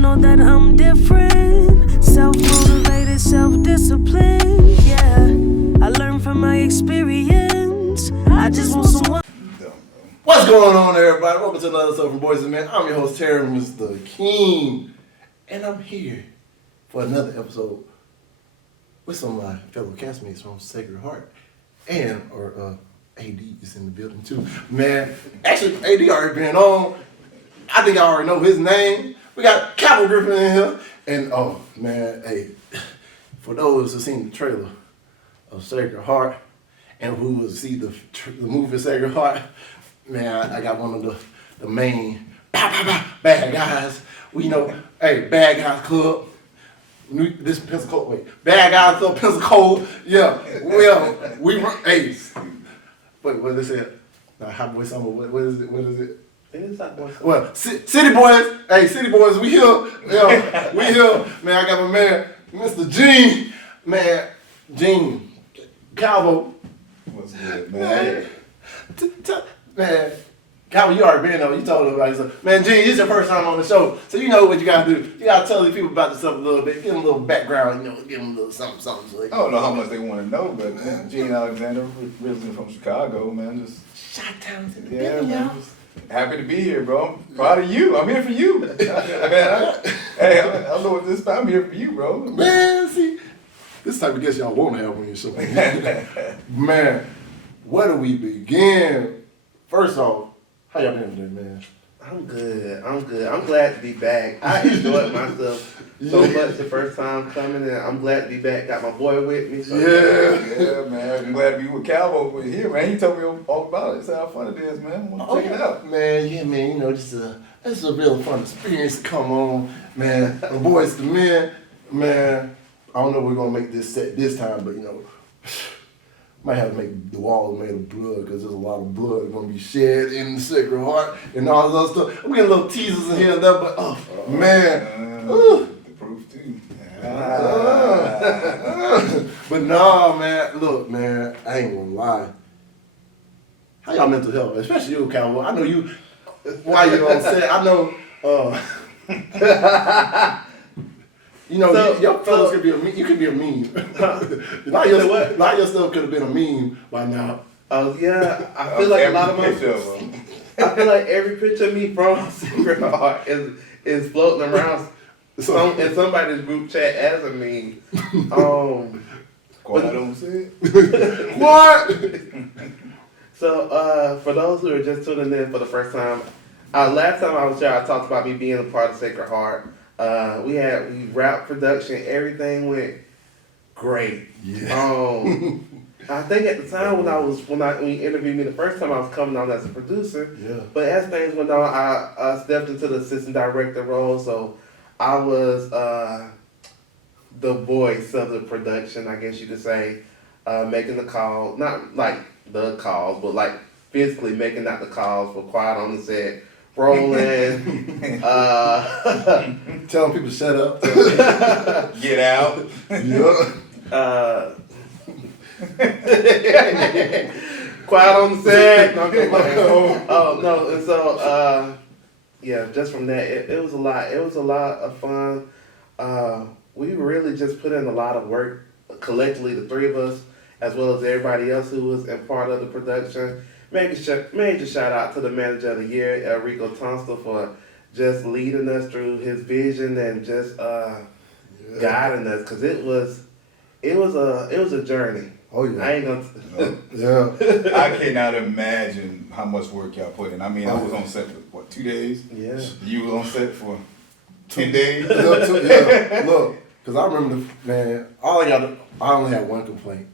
know that I'm different. Self-motivated, self-disciplined. Yeah, I learned from my experience. I just want someone. What's going on, everybody? Welcome to another episode from Boyz Man. I'm your host, Terry, Mr. King, and I'm here for another episode with some of my fellow castmates from Sacred Heart, and our AD is in the building too. Man, actually, AD already been on. I think I already know his name. We got Capital Griffin in here, and oh man, hey, for those who seen the trailer of Sacred Heart and who will see the movie Sacred Heart. Man, I got one of the main bad guys. We know, hey, Bad Guys Club. This Pensacola, wait, Bad Guys Club, Pensacola. Yeah, well, we run, hey. Wait, what is it? Hot Boy Summer, what is it? What is it? It's Hot Boy Summer. Well, City Boys, hey, City Boys, we here. Yeah, we here. Man, I got my man, Mr. Gene. Man, Gene, Calvo. What's good, man? Man, Calvin, you already been though. You told him about yourself. Man, Gene, it's your first time on the show, so you know what you gotta do. You gotta tell these people about yourself a little bit, give them a little background, give them a little something. So I don't know how much they want to know, but man, Gene Alexander, originally from Chicago, man, just Chi-Town in the yeah, building, man, y'all. just happy to be here, bro. I'm proud of you. I'm here for you, man. I know what this time. I'm here for you, bro. Man, see, this type of guest y'all want to have on your show. Man, where do we begin? First off, how y'all been today, man? I'm good. I'm glad to be back. I enjoyed myself so much the first time coming, and I'm glad to be back. Got my boy with me. So Yeah, man. I'm glad to be with Calvo over here, man. He told me all about it. Said how fun it is, man. Check it out. Man, yeah, man, just it's a real fun experience to come on, man. The Boyz II Men, man. I don't know if we're gonna make this set this time, but might have to make the walls made of blood because there's a lot of blood going to be shed in the Sacred Heart and all this other stuff. We get little teasers in here and there, but man. The proof too. But nah, man. Look, man, I ain't gonna lie. How y'all mental health, especially you, Cowboy? I know you. Why you on set? I know. Your fellas could be a meme. You could be a meme. a lot of your stuff could have been a meme by now. Oh yeah, I feel like a lot of my I feel like every picture of me from Secret Heart is floating around in somebody's group chat as a meme. Quiet on set. What? So for those who are just tuning in for the first time, last time I was here, I talked about me being a part of Sacred Heart. We wrapped production, everything went great. Yeah. I think at the time when you interviewed me the first time, I was coming on as a producer. Yeah. But as things went on, I stepped into the assistant director role, so I was the voice of the production, I guess you could say, making the call, not like the calls, but like physically making out the calls for Quiet on the Set. Rolling, telling people to shut up, Get out. Yeah. Quiet on the Set. Oh no, and so yeah, just from that, it was a lot. It was a lot of fun. We really just put in a lot of work collectively, the three of us, as well as everybody else who was in part of the production. Major shout out to the manager of the year, Rico Tunstall, for just leading us through his vision and just guiding us, because it was a journey. Oh yeah. I ain't gonna. Yeah. I cannot imagine how much work y'all put in. I mean, I was on set for 2 days. Yeah. You was on set for 10 days. Look, because I remember, man, I only had one complaint.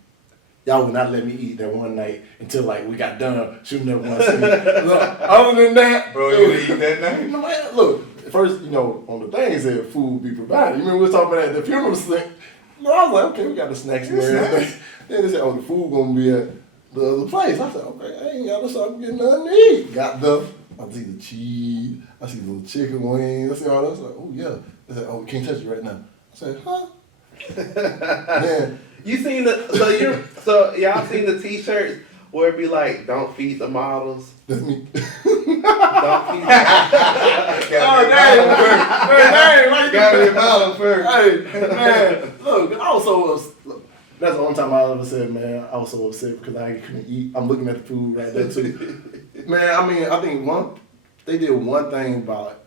Y'all would not let me eat that one night until we got done shooting that one scene. Look, other than that, Bro, you didn't eat that night? Man, look, first, on the thing it said food be provided. You remember we was talking about that at the funeral thing? No, I was like, okay, we got the snacks and everything. Then they said, the food gonna be at the other place. I said, okay, I ain't got to getting nothing to eat. Got I see the cheese, I see the little chicken wings, I see all that. I was like, oh yeah. They said, we can't touch it right now. I said, huh? Man. You seen so y'all seen the T-shirts where it be like, don't feed the models. That's me. Don't feed. Oh, dang, Gotta be about first. Hey, man, look, I was so look, that's the only time I ever said, man, I was so upset because I couldn't eat. I'm looking at the food right there too. Man, I mean, I think they did one thing about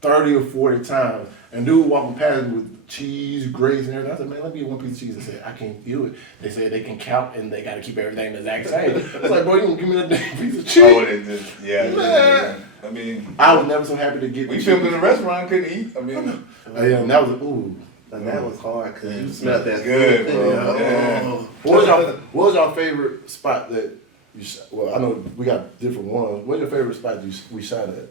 30 or 40 times, and dude walking past me with cheese, grapes, and everything. I said, man, let me get one piece of cheese. I said, I can't do it. They said they can count and they got to keep everything the exact same. I was like, bro, you gonna give me that damn piece of cheese? Oh, it just, yeah. Man. I mean, I was never so happy to get. we filmed in a restaurant, couldn't eat. I mean, Yeah, and that was ooh. And that was hard because you smelled that good, food. bro. Yeah. Yeah. What was your favorite spot that you shot? Well, I know we got different ones. What's your favorite spot we shot at?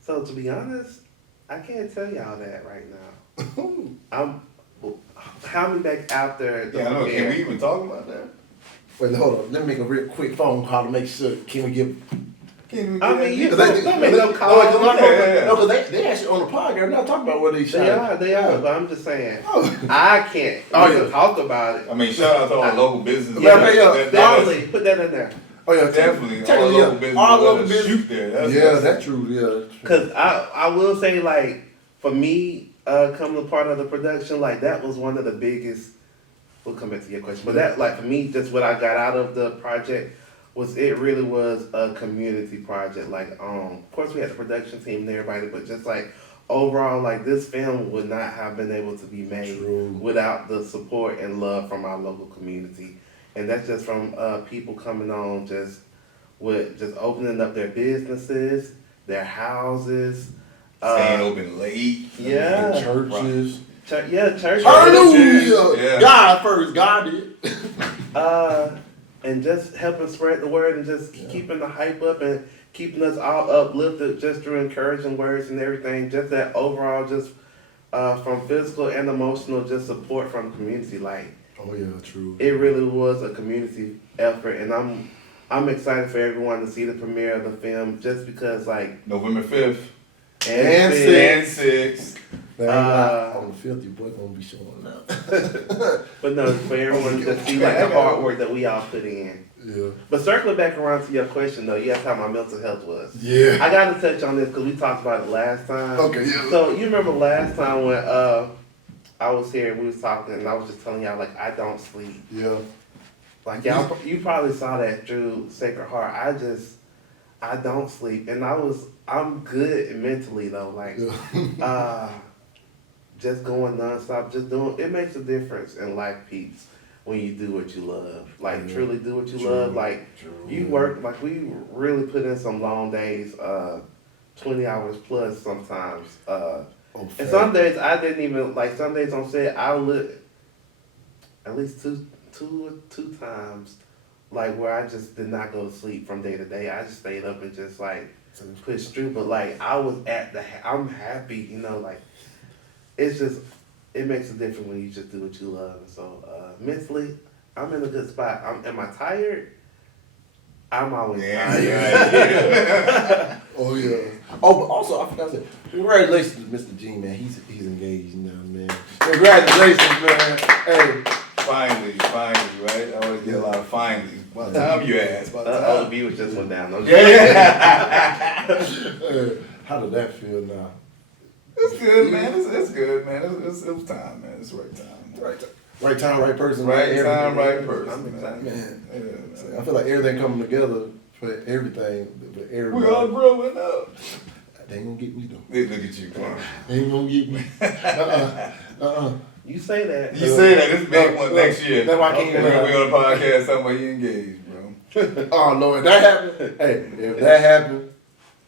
So to be honest, I can't tell y'all that right now. How me back after the Yeah, I know. Can premiere. we even talk about that? Wait, hold on. Let me make a real quick phone call to make sure. Can we give? Can we I get mean, that you deep? don't make no call. No, because they actually on the podcast. They're not talking about where they shot. They are, but I'm just saying, Oh. I can't talk about it. I mean, shout out to all local businesses. Yeah, That- Definitely, put that in there. Oh yeah, Definitely. All technically, local businesses. all let local us business. shoot there. Yeah, that's true. Yeah. Because I will say, like, for me, coming a part of the production, like, that was one of the biggest, we'll come back to your question, but that, like, for me, just what I got out of the project was it really was a community project. Like, of course we had the production team and everybody, but just like, overall, like, this film would not have been able to be made True. without the support and love from our local community. And that's just from people coming on just opening up their businesses, their houses. Staying open late. Yeah. The churches. Church. Hallelujah. Yeah. God first. God did. And just helping spread the word and just keeping the hype up and keeping us all uplifted just through encouraging words and everything. Just that overall, just from physical and emotional, just support from community. Like, Oh yeah, true. it really was a community effort, and I'm excited for everyone to see the premiere of the film just because, like, November 5th And and 6th. Man, on the 5th, your boy gonna be showing up. but no, for everyone to see like the hard work that we all put in. Yeah. But circling back around to your question though, you asked how my mental health was. Yeah. I got to touch on this because we talked about it last time. Okay. Yeah. So you remember last time when I was here and we was talking and I was just telling y'all like I don't sleep. Yeah. Like y'all, you probably saw that through Sacred Heart. I don't sleep, and I'm good mentally though. Like, Yeah. just going nonstop, just doing it makes a difference in life, peeps. When you do what you love, like truly do what you love, like you work, like we really put in some long days, 20 hours plus sometimes. And some days I didn't even like. Some days on set I would at least two times, like where I just did not go to sleep from day to day. I just stayed up and just like pushed through. But like I was I'm happy, you know. Like it's just it makes a difference when you just do what you love. And so mentally, I'm in a good spot. Am I tired? I'm always tired. Yeah. Oh yeah. Oh, but also I forgot to say, congratulations to Mr. G, man. He's engaged now, man. Congratulations, man. Hey. Finally, right? I always get a lot of finally. By the time you ask, by the The time. viewers just went down. No, Hey, how did that feel now? It's good, man. It's good, man. It was time, man. It's the right time. Right time, right person. Right time, right everything. person. I'm excited. Man. Yeah, man. I feel like everything coming together for everything, but everybody. We all growing up. They ain't gonna get me though. They look at you, come on. They ain't gonna get me. You say that. You say that this big one next year. That's why I can't And then we on the podcast talking about you engaged, bro. Oh Lord, that happened. Hey, if that happened,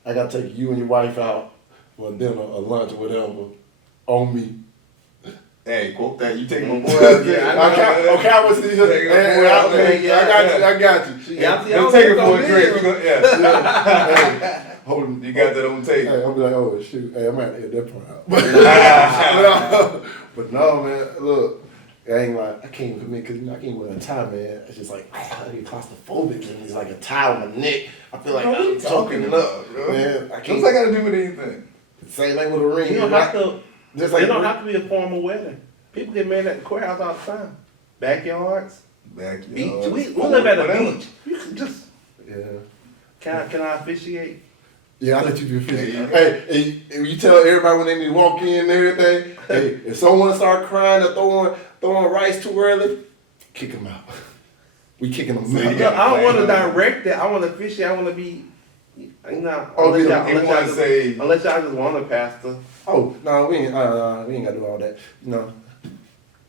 I gotta take you and your wife out for dinner or lunch or whatever on me. Hey, quote that. You take my boy out there. Okay, I was here. Take my boy out there. I got you. Don't take it for a drink. We gonna- Yeah. Hey, hold on. You got that on tape. Hey, I'm be like, oh shoot. Hey, I'm at that point out. But no, man. Look, I ain't like I can't commit because I can't wear a tie, man. It's just like I get claustrophobic and it's like a tie on my neck. I feel like What you I'm choking it up, bro? man. I What's can't. that got to do with anything? Same thing with a ring. You don't have to. Just like It don't have to be a formal wedding. People get married at the courthouse all the time. Backyards, Backyard. beach. We live at a beach. You can just. Yeah. Can I officiate? Yeah, I'll let you be official. Yeah. Hey, and you tell everybody when they need to walk in and everything, hey, if someone start crying or throwing rice too early, kick them out. We kicking them So you out. No, I don't want to Plan. direct it. I want to officiate. I want to be, you know, Oh, unless yeah, y'all, you wanna say- unless y'all just want a pastor. Oh, no, we ain't gotta do all that. No.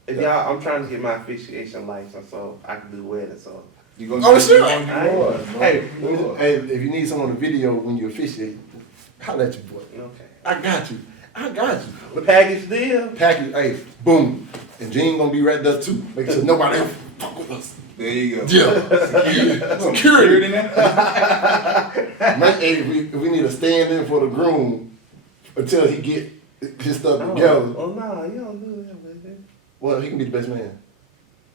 If y'all, I'm trying to get my officiation license so I can do weddings. So You gonna Oh, do- sure. you gonna do more. Hey, You gonna do more. hey, if you need someone to video when you officiate, holla at your boy. okay, I got you. the package deal. Package, hey, boom. And Gene gonna be right there too. Make sure nobody else fuck with us. There you go. Yeah. Some Security. now. Hey, if we need a stand-in for the groom until he get his stuff Oh, together. oh no, you don't do that, baby. Well, he can be the best man.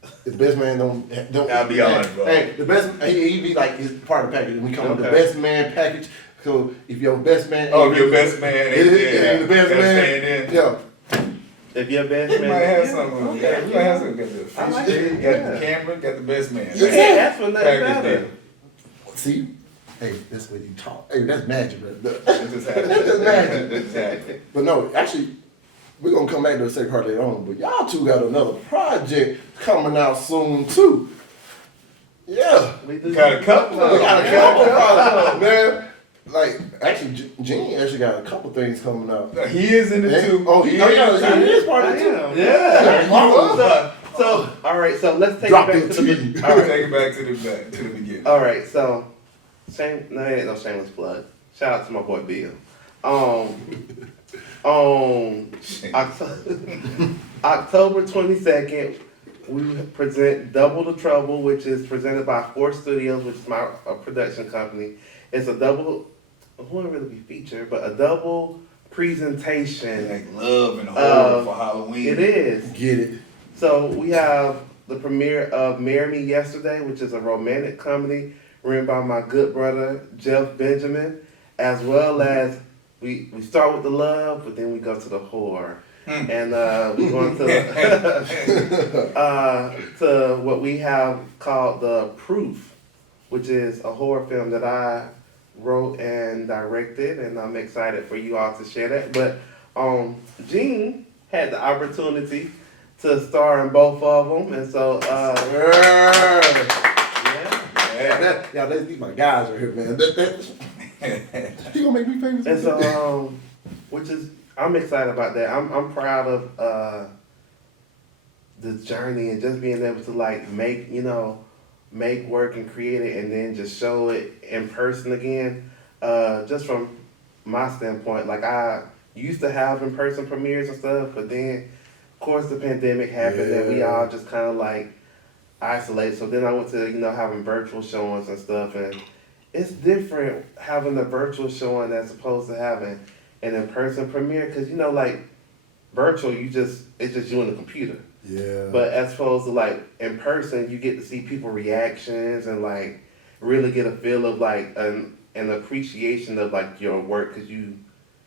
If the best man don't. I'll be honest, bro. Hey, the best. He be like his part of the package. We come with the Okay. best man package. So if your best man. Oh, ain't if your really- best man ain't Yeah, there, the best gotta man. stand in. Yeah. If your best We man, might have yeah, something. okay, Yeah, we might have something. Got the I like officiate, it, got yeah. the camera, got the best man. you can't ask for nothing Package better. deal. See, hey, that's what you talk. Hey, that's magic, right there. That just happened. That's just magic. That just happened. But no, actually, we're gonna come back to the second part later on. But y'all two got another project coming out soon too. Yeah. We do Got a couple We of got a them. couple projects, man. Like, actually, Gene actually got a couple things coming out. He is in it too. Oh, he is part of it too. Damn. Yeah. So, all right. So let's take Drop it the back to the. T. All right. Take it back to the beginning. All right. So, no, it ain't no shameless plug. Shout out to my boy Bill. October 22nd, we present Double the Trouble, which is presented by Four Studios, which is my production company. It's a double, it wouldn't really be featured, but a double presentation. Like love and horror Uh, for Halloween. It is. Get it. So we have the premiere of Marry Me Yesterday, which is a romantic comedy written by my good brother Jeff Benjamin, as well as we start with the love, but then we go to the horror. And we go into to what we have called The Proof, which is a horror film that I wrote and directed, and I'm excited for you all to share that. But Gene had the opportunity to star in both of them, and so Yeah. yeah. Yeah, these my guys right here, man. He gonna make me famous. And so which is I'm excited about that. I'm proud of the journey and just being able to like make work and create it and then just show it in person again. Just from my standpoint, like I used to have in person premieres and stuff, but then of course the pandemic happened and we all just kind of like isolated. So then I went to having virtual showings and stuff, and it's different having a virtual showing as opposed to having an in-person premiere, because like virtual it's just you and the computer. Yeah. But as opposed to like in person, you get to see people reactions and like really get a feel of like an appreciation of like your work, because you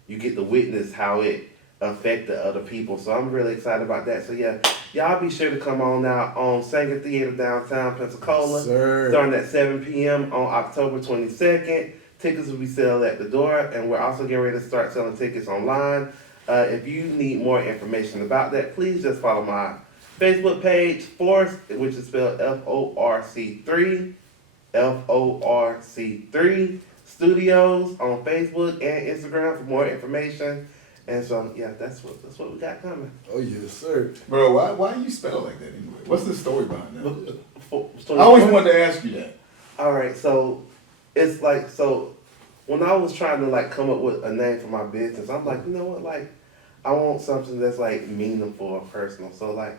get to witness how it affected other people. So I'm really excited about that. So yeah, y'all be sure to come on out on Sanger Theater downtown Pensacola, Sir. starting at 7 p.m. on October 22nd. Tickets will be sold at the door, and we're also getting ready to start selling tickets online. If you need more information about that, please just follow my Facebook page, Force, which is spelled FORC3, FORC3 Studios on Facebook and Instagram for more information. And so yeah, that's what we got coming. Oh yes, sir. Bro, why you spell like that anyway? What's the story behind that? So I always wanted to ask you that. All right, so it's like, so when I was trying to like come up with a name for my business, I'm like, you know what, like I want something that's like meaningful or personal. So like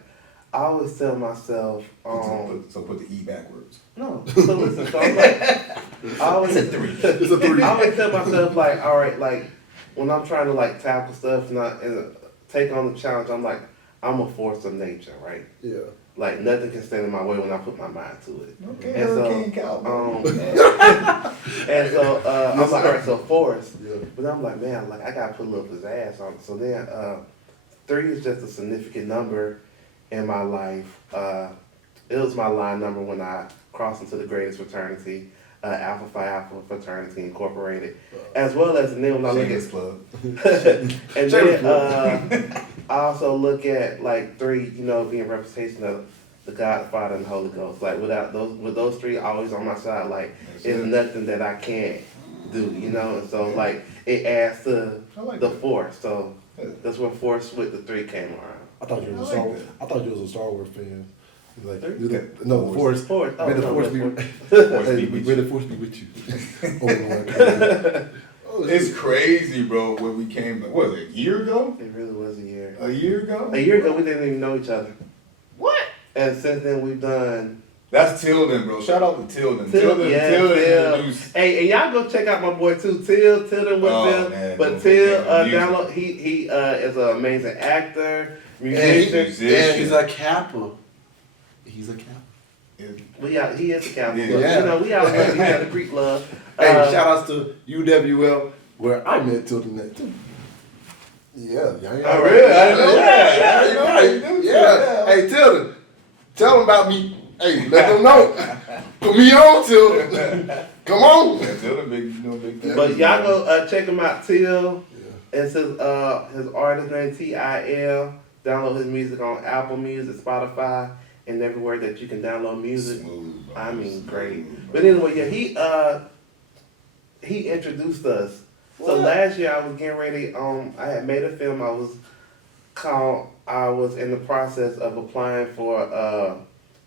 I always tell myself, So put the E backwards. no. So listen, so I'm like, I always It's a three. I always tell myself like, all right, like when I'm trying to like tackle stuff and take on the challenge, I'm like, I'm a force of nature, right? Yeah. Like nothing can stand in my way when I put my mind to it. Okay, And so, Hurricane Cowboy. And so I'm like, all right, so force. Yeah. But I'm like, man, like I gotta put a little pizzazz on it. So then 3 is just a significant number in my life. It was my line number when I crossed into the greatest fraternity. Alpha Phi Alpha Fraternity Incorporated, as well as, and then when I look Shameless at, plug. and then I also look at like 3, being representation of the God, the Father, and the Holy Ghost. Like with those 3 always on my side, like it's nothing that I can't do, and so like it adds to the force. So that's where force with the 3 came around. I thought you was I thought you was a Star Wars fan. Like, Okay. no, the Force. Force. May the Force be Force may the Force be with you. It's crazy, bro. When we came, what was it, a year ago? It really was a year. A year ago? A year ago, we didn't even know each other. What? And since then, we've done. That's Tilden, bro. Shout out to Tilden. Till. Introduced. Hey, and y'all go check out my boy too. Tilden with Till. Man, But Till, download. He is an amazing actor, musician. And he's a Kappa. He's a Kappa. He is a Kappa. Yeah. We out there. He got the Greek love. Hey, shout outs to UWL where I met Tilden at too. Yeah. Oh, really? I didn't know that. Yeah. Hey, Tilden, tell them about me. Hey, let them know. Put me on, Tilden. Come on. Yeah, Tilden big thing. But y'all go check him out, Till. It's his artist name TIL. Download his music on Apple Music, Spotify, and everywhere that you can download music. Smooth, bro. I mean, Smooth, great. bro. But anyway, yeah, he introduced us. So last year I was getting ready. I had made a film. I was in the process of applying for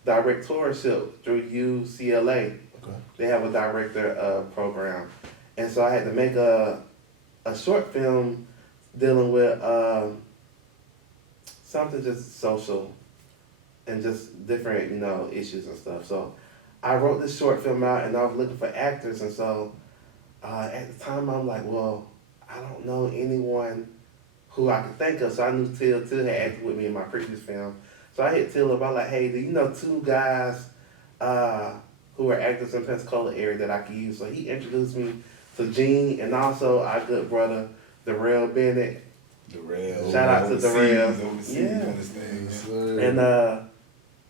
directorship through UCLA. Okay. They have a director program, and so I had to make a short film dealing with something just social and just different, issues and stuff. So I wrote this short film out, and I was looking for actors, and so at the time I'm like, well, I don't know anyone who I could think of. So I knew Till had acted with me in my previous film. So I hit Till up. I was like, hey, do you know 2 guys who are actors in Pensacola area that I could use? So he introduced me to Gene, and also our good brother, Darrell Bennett. Darrell. Shout out to Darrell. Overseas Yeah. on this thing. And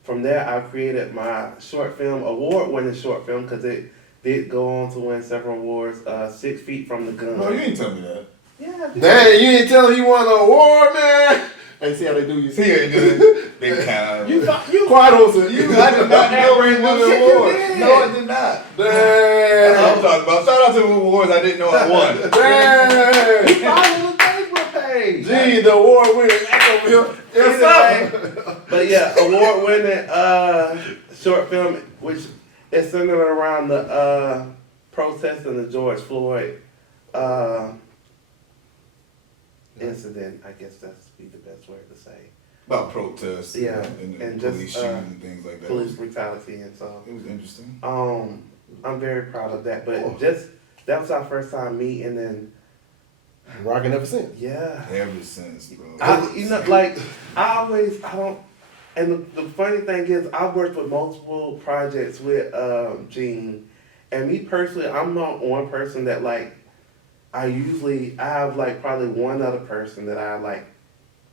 from there, I created my short film, award-winning short film, because it did go on to win several awards. 6 Feet from the Gun. No, you ain't tell me that. Yeah. Dang, you ain't telling he won an award, man. Hey, see how they do you. See, you ain't doing big time. You Quiet on sir. I did not know he won the Shit, you award. did. No, I did not. That's what Dang. I'm talking about. Shout out to the awards I didn't know I won. Dang. Follow the Facebook page. Gee, the award winning act over here. Yes, sir. But yeah, award-winning short film, which is centered around the protest in the George Floyd incident. I guess that's be the best word to say. About protests, Yeah, and and police just, shootings and things like that. Police brutality, and so It was interesting. I'm very proud of that. But Oh. that was our first time meeting, and Rocking ever since. yeah. Ever since, bro. And the funny thing is, I've worked with multiple projects with Gene, and me personally, I'm not one person that I have probably one other person that I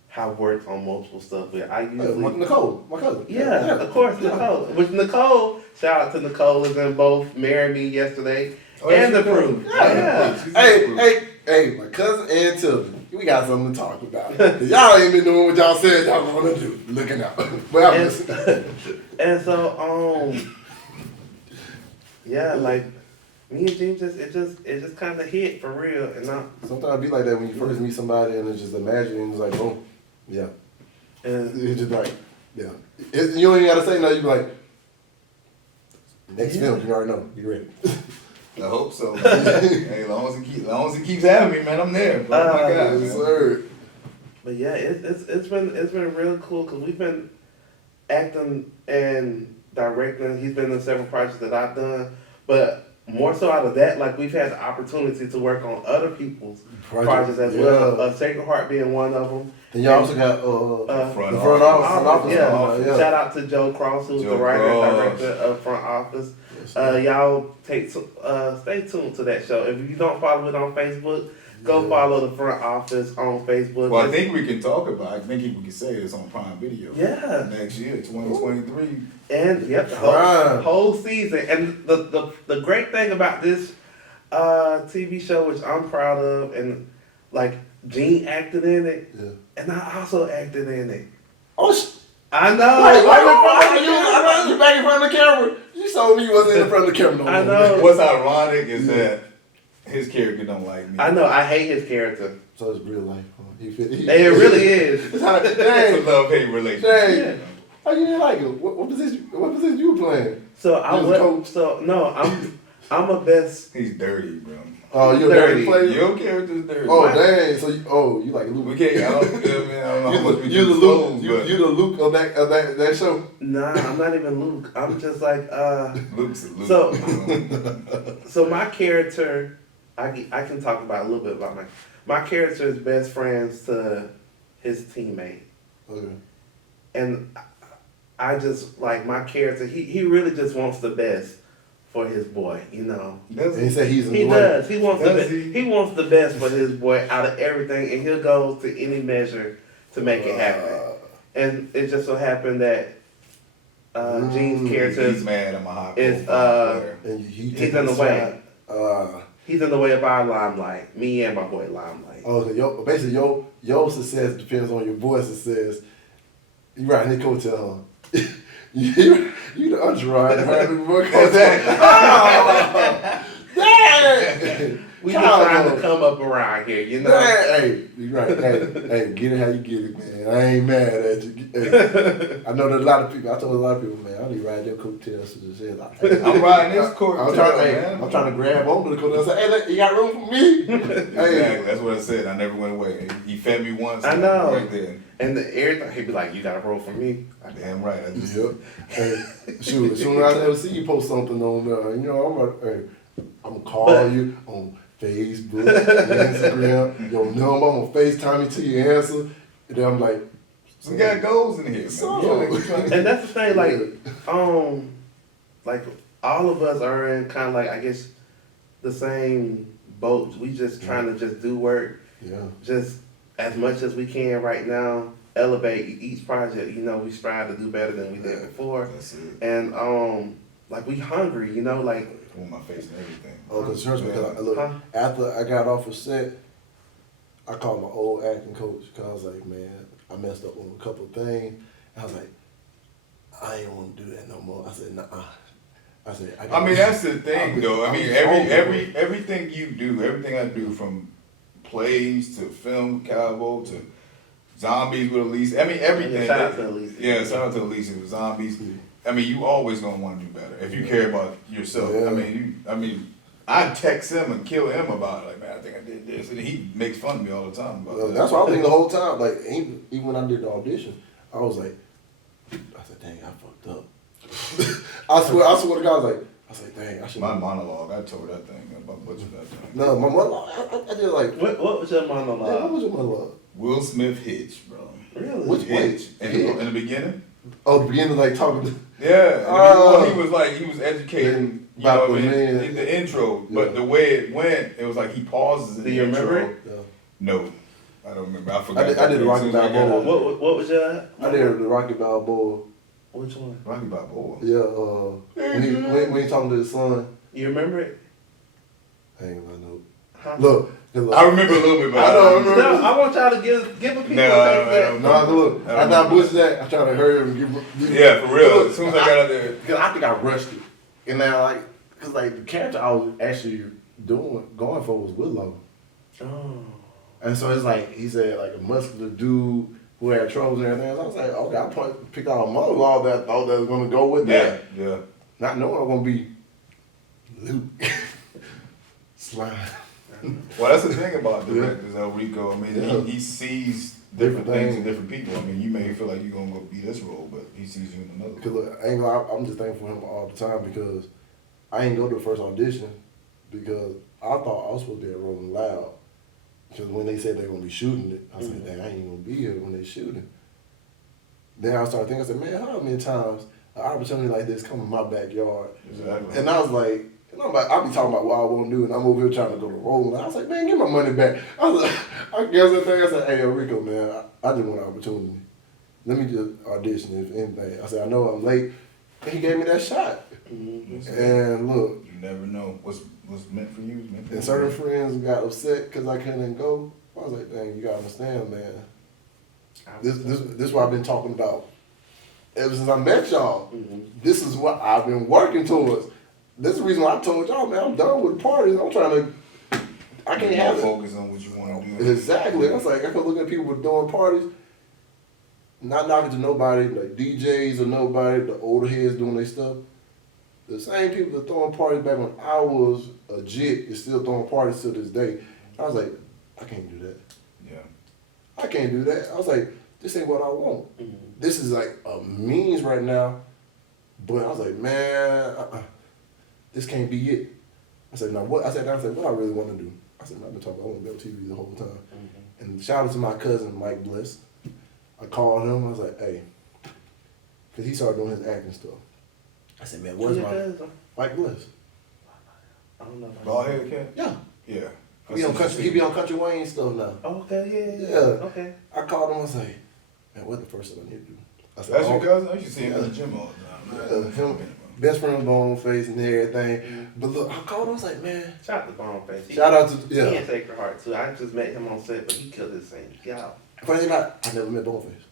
have worked on multiple stuff with. I usually Nicole, my cousin. yeah, of course, Nicole. Which Nicole, shout out to Nicole, is in both Marry Me Yesterday and The Proof. Yeah. Hey, my cousin and Tilden, we got something to talk about. Y'all ain't been doing what y'all said y'all want to do. Looking out. But I'm listening. And so, yeah, me and Gene it just kind of hit for real, and Sometimes it be like that when you first meet somebody and it's just imagine and it's like, boom. Yeah. and It's just like, yeah. You don't even got to say nothing. You be like, next film, you already know. You ready. I hope so. Hey, as long as it keeps having me, man, I'm there. Bro. Oh my God, Yes, man. sir. But yeah, it's been really cool because we've been acting and directing. He's been in several projects that I've done, but more so out of that, we've had the opportunity to work on other people's projects as well. Sacred Heart being one of them. And you also got The front office. Yeah. Yeah. Shout out to Joe Cross, who's the writer and director of Front Office. Y'all stay tuned to that show. If you don't follow it on Facebook, Go follow the front office on Facebook. Well, I think we can talk about it. I think we can say it's on Prime Video. Yeah. Next year, 2023. And yep, the Prime. whole season. And the great thing about this TV show, which I'm proud of, and like Gene acted in it, Yeah. and I also acted in it. Oh, I know. I you back in front of the camera. You told me you wasn't in front of the camera no more. I know. What's ironic is that his character don't like me. I know. I hate his character. So it's real life. Huh? He It really is. It's how, It's a dang, love-hate relationship. dang. you know. How you didn't like him? What position you were playing? So I He was was. coach. So no, I'm a best. He's dirty, bro. Oh, you a dirty Dirty. player? Your character's dirty. Oh, man. dang. So you like Luke? We can't. I don't know how much we You the can Luke. disclose, but You the Luke of that show. Nah, I'm not even Luke. I'm just like Luke's a Luke. So- So my character, I can talk about a little bit about my character is best friends to his teammate, Okay. and I just like my character. He really just wants the best for his boy, you know. And he said he's in He the way. does. He wants Does the he wants the best for his boy out of everything, and he'll go to any measure to make it happen. And it just so happened that Gene's character He's is mad. I'm a hot is, player. And he he's in the way. way. He's in the way of our limelight. Me and my boy limelight. Okay, basically your success depends on your boy's success. You right, Nick Hotel, huh? you the entourage, right? Dang! We just trying to come up around here, you know. Hey, you right. Hey, get it how you get it, man. I ain't mad at you. Hey, I know that a lot of people. I told a lot of people, man, I need to ride your coattails to the shit. I'm riding this court. I'm trying to grab onto the coattails. Say, hey, look, you got room for me? Hey, Exactly. That's what I said. I never went away. He fed me once. I know. Right there. And everything, he'd be like, "You got a roll for me." Damn right. I just, yep. Hey, shoot, as soon as I ever see you post something on, I'm gonna call you on Facebook, Instagram, your number. I'm gonna FaceTime you till you answer. And then I'm like, we got goals in here, So- man. Yeah, And that's the thing, like all of us are in kind of like I guess the same boat. We just trying to just do work, yeah, just as much as we can right now. Elevate each project. You know, we strive to do better than we did before. That's it. And like we hungry. You know, like On my face and everything. Oh, cause trust me, cause look, Huh? after I got off of set, I called my old acting coach because I was like, man, I messed up on a couple of things. I was like, I ain't want to do that no more. I said, nah. I said, I mean, that's the thing, though. I mean, I'm everything you do, everything I do, from plays to film, Cowboy to zombies with Elise. I mean, everything. shout out to Elise. Yeah, shout out to Elise with zombies. I mean, you always gonna want to do better if you care about yourself. Yeah. I mean, I text him and kill him about it. Like, man, I think I did this, and he makes fun of me all the time about that. That's what I was thinking the whole time. Like, even when I did the audition, I was like, I said, dang, I fucked up. I swear to God, I was like, dang, I should. My monologue, I told that thing about butchered that thing. No, my monologue, I did like, what was your monologue? what was your monologue? Will Smith hitch, bro. Really? Which Hitch. Hitch? In the beginning. Oh, the beginning, like talking to. Yeah, he was educating, you know about what I mean, the man. in the intro, but Yeah. the way it went, it was like he pauses in Do the you intro. remember it? Yeah. No, I don't remember. I forgot. I did the Rocky Balboa. What was your? I did the Rocky Balboa. Which one? Rocky Balboa. Yeah, when he talking to his son. You remember it? I ain't my note. Huh? Look. I remember a little bit, but I don't remember. No, I want y'all to give a people. No, I don't. No, look. After I pushed that, I tried to hurry up and give. Yeah, for real. As soon as I got out there. Because I think I rushed it. And now, because the character I was actually going for was Willow. Oh. And so it's like, he said, like a muscular dude who had troubles and everything. So I was like, okay, I picked out a monologue that I thought that was going to go with that. Yeah. Not knowing I'm going to be Luke. Slime. Well, that's the thing about directors, El Rico. I mean, Yeah. he sees different things in things. different people. I mean, you may feel like you're gonna go be this role, but he sees you in another. Because look, I ain't gonna, I'm just thankful for him all the time because I ain't go to the first audition because I thought I was supposed to be at Rolling Loud. Because when they said they're gonna be shooting it, I said, dang, I ain't gonna be here when they shooting. Then I started thinking, I said, man, how many times an opportunity like this come in my backyard? Exactly. And I was like, And I'm like, I be talking about what I want to do, and I'm over here trying to go to Rolling. I was like, man, get my money back. I was like, I guess that thing. I said, hey, Rico, man, I just want an opportunity. Let me just audition, if anything. I said, I know I'm late. And he gave me that shot. Mm-hmm. And look. You never know what's meant for you. Meant for And certain friends got upset because I couldn't go. I was like, dang, you gotta understand, man. This is what I've been talking about ever since I met y'all. Mm-hmm. This is what I've been working towards. This is the reason why I told y'all, man, I'm done with parties. I'm trying to, I can't have it. Focus on what you want to do. Exactly. I was like, I can look at people doing parties, not knocking to nobody, like DJs or nobody, the older heads doing their stuff. The same people that throwing parties back when I was a jit is still throwing parties to this day. I was like, I can't do that. Yeah. I can't do that. I was like, this ain't what I want. Mm-hmm. This is like a means right now. But I was like, man, this can't be it. I said, now what? I sat down and said, what I really want to do. I said, I've been talking, I want to be on TV the whole time. Mm-hmm. And shout out to my cousin, Mike Bliss. I called him, I was like, hey, because he started doing his acting stuff. I said, man, where's my Mike Bliss? I don't know. Bald head cat? Yeah. Yeah. He be on Country Wayne stuff now. Oh, okay, yeah. Yeah. Okay. I called him, I was like, man, what the first thing I need to do? I said, That's your cousin? I used to see him in the gym all the time. him, best friend bone face and everything. But look, I called him, I was like, man. Shout out to Boneface. Shout out to, He yeah. had Sacred Heart too. I just met him on set, but he killed his same. Yeah. Funny thing about it, I never met Boneface.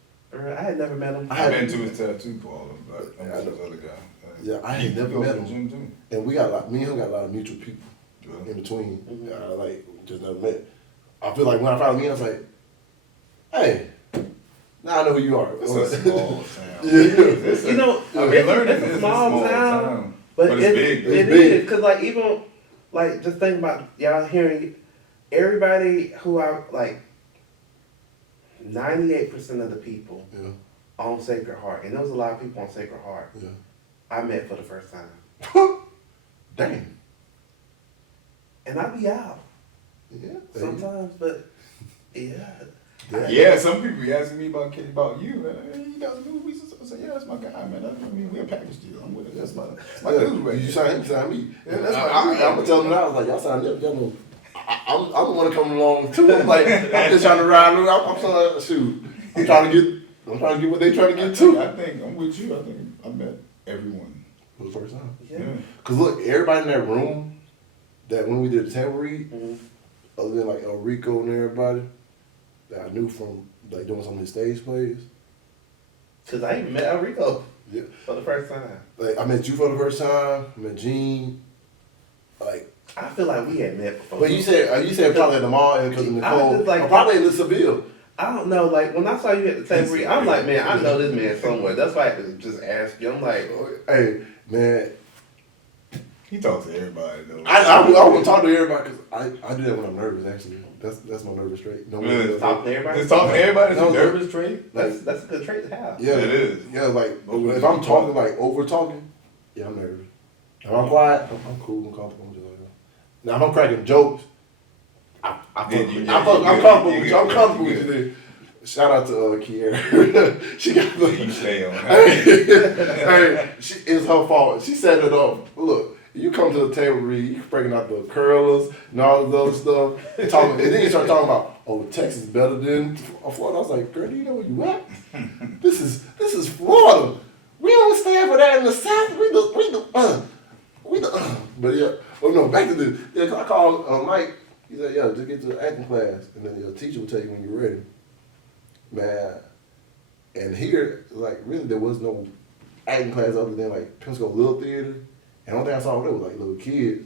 I had never met him. I I've been to his tattoo parlor, but I'm Yeah, I with know. this other guy. Yeah, I had never He goes met to the him. gym too. And we got a lot, me and him got a lot of mutual people Yeah. in between. Mhm. Like, just never met. I feel like when I found me, I was like, hey, now I know who you are. It's a small town. Yeah. It's a- You know, I mean, it's learning a is small town, but but it's big. It's It big. is, cause like even like just think about y'all hearing everybody who I like. 98% of the people Yeah, on Sacred Heart, and there was a lot of people on Sacred Heart yeah. I met for the first time, Dang. and I be out Yeah. sometimes, but yeah. Yeah, some people be asking me about you. Man. Hey, you guys do we? I say, yeah, that's my guy, man. I mean, we're a package deal. I'm with it. That's my Yeah, dude right you here. sign him, you sign me. Yeah, that's my I'm dude. gonna tell them now. I was like, y'all sign them. Y'all know. I'm the one to come along too. I'm like, I'm just trying to ride. I'm trying to shoot. I'm trying to get what they trying to get too. I think I'm with you. I think I met everyone. For the first time. Yeah. Yeah. Cause look, everybody in that room, that when we did the table read, Mhm. other than like El Rico and everybody, that I knew from like doing some of his stage plays. Cause I even met Enrico Yeah. for the first time. Like I met you for the first time. I met Gene. Like, I feel like we had met before. but you said probably at the mall and because of I was Nicole, just like- or probably in Seville. I don't know, like when I saw you at the table read, I'm like, man, I know this man somewhere. That's why I had to just ask you. I'm like, Hey man, He talks to everybody though. I want to talk to everybody because I do that when I'm nervous. Actually, that's my nervous trait. No one Really? does talk that. to everybody. Just talking to everybody. No, It's a nervous trait. That's a good trait to have. Yeah, It is. Yeah, like if I'm talking like over talking, yeah, I'm nervous. If I'm quiet, I'm cool and comfortable. I'm just like, now if I'm cracking jokes, I'm comfortable with you. I'm comfortable with you. Shout out to Kiera. She got You stay on. hey, it's her fault. She set it up. Look, you come to the table, read, you breaking out the curlers and all this other stuff. And then you start talking about, oh, Texas is better than Florida. I was like, girl, do you know where you at? This is Florida. We don't stand for that in the South. But yeah, oh no, back to this. Yeah, 'cause I called Mike. He said, yeah, just get to the acting class, and then your teacher will tell you when you're ready. Man, and here, like, really, there was no acting class other than, like, Pensacola Little Theater. And the only thing I saw there was, like, little kids.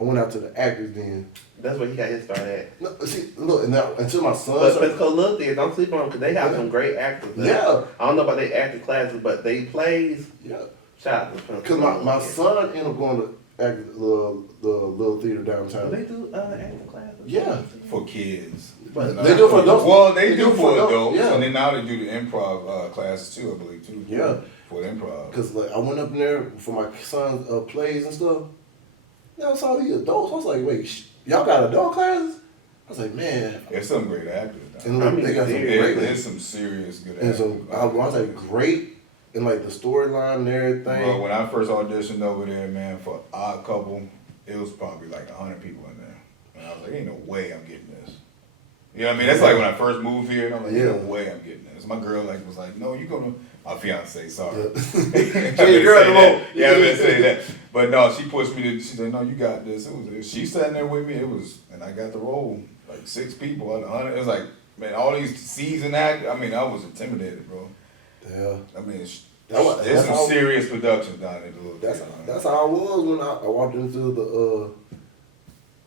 I went out to the actors then. That's where he got his start at. No, see, look, and now, until my son But started, Pensacola Little Theater, don't sleep on them because they have some great actors. There. Yeah. I don't know about their acting classes, but they plays. yeah. Shout out to Pensacola. Because my Theater. son ended up going to act at the little theater downtown. Do they do acting classes? Yeah. For kids. But They do it for adults. Well, they do for adults, adults. yeah. And then now they do the improv classes too, I believe too. Yeah. For the improv. Because like, I went up in there for my son's plays and stuff. Now I saw these adults. I was like, wait, y'all got adult classes? I was like, man. There's some great actors. And Now. look, they got some There- great There's ones. some serious good And actors. so I was like, great. And like the storyline and everything. Bro, when I first auditioned over there, man, for Odd Couple, it was probably like 100 people in there. And I was like, ain't no way I'm getting this. You know what I mean? That's like when I first moved here, and I'm like, ain't no way I'm getting this. My girl like was like, no, you gonna, my fiance, sorry. Yeah. She girl alone. Yeah, I didn't say that. But no, she pushed me to, she said, no, you got this. She sat there with me, and I got the role, like 6 people out of 100. It was like, man, all these seasoned actors, I mean, I was intimidated, bro. Yeah. I mean, That's there's some how- serious production down there. That's how I was when I walked into the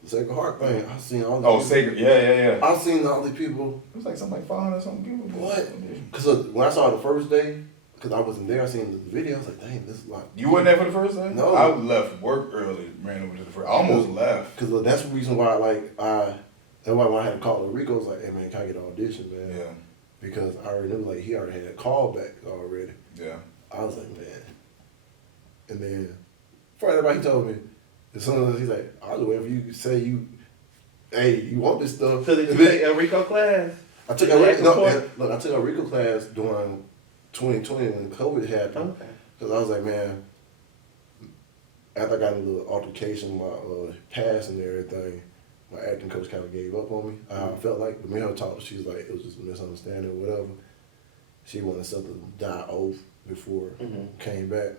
Sacred Heart thing. I seen all the Sacred, yeah. I seen all these people. It was like something like 500 something people. What? Because when I saw it the first day, because I wasn't there, I seen the video. I was like, dang, this is like. You wasn't there for the first day? No. I left work early, ran over to the first. I almost left. Because that's the reason why, that's why when I had to call Rico, I was like, hey man, can I get an audition, man? Yeah. Because I already knew, like, he already had a call back already. Yeah. I was like, man. And then, for everybody, he told me, as soon as he's like, I was waiting for you to say hey, you want this stuff. So did you take a Rico class? I took I took a Rico class during 2020 when COVID happened. Okay. Because I was like, man, after I got in a little altercation, my pass and everything, my acting coach kind of gave up on me. I felt like, but me and her talked, she was like, it was just a misunderstanding or whatever. She wanted something to die off before came back.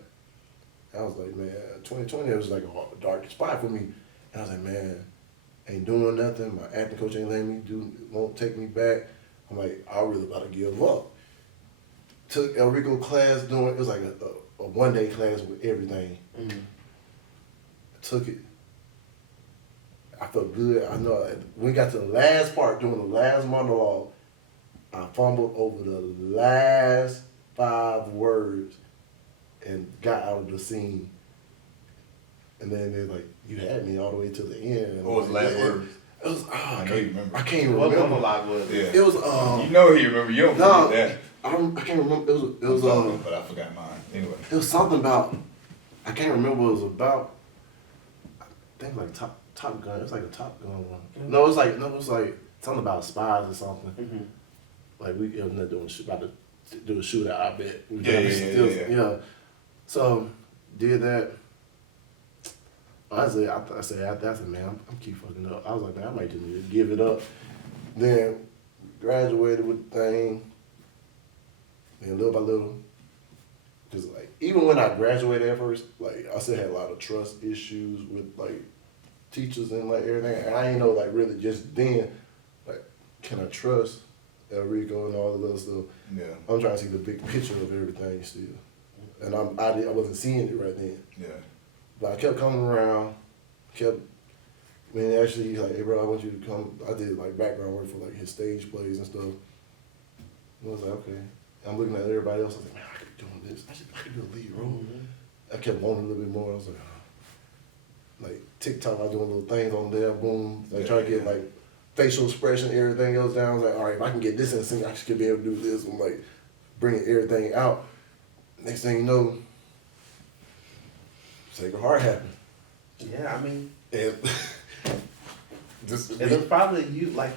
I was like, man, 2020 it was like a dark spot for me. And I was like, man, ain't doing nothing. My acting coach ain't letting me won't take me back. I'm like, I really about to give up. Took El Rico class it was like a 1-day class with everything. Took it. I felt good. I know when we got to the last part, doing the last monologue, I fumbled over the last 5 words and got out of the scene. And then they're like, you had me all the way to the end. And What was the last word? It was, I know you remember. I can't What remember. monologue was it? It was, You know he remember. You don't forget that. I can't remember. It was but I forgot mine. Anyway. it was something about, I can't remember what it was about. I think like Top Gun. It was like a Top Gun one. No, it was like something about spies or something. Like we ended up about to do a shootout, I bet. Yeah. So did that. I said after that, man, I'm keep fucking up. I was like, man, I might just need to give it up. Then graduated with the thing. And little by little, because like even when I graduated at first, like I still had a lot of trust issues with like teachers and like everything. And I ain't know like really just then, like, can I trust El Rico and all the other stuff? Yeah. I'm trying to see the big picture of everything still, and I wasn't seeing it right then. Yeah. But I kept coming around, actually he's like, hey bro, I want you to come. I did like background work for like his stage plays and stuff. And I was like, okay. I'm looking at everybody else. I was like, man, I could be doing this. I could do a lead role. I kept wanting a little bit more. I was like, like TikTok, I was doing little things on there. Boom. Like trying to get like facial expression, everything else down. I was like, all right, if I can get this in sync, I should be able to do this. I'm like bringing everything out. Next thing you know, Sacred Heart happened. Yeah, I mean, And just it was probably you, like,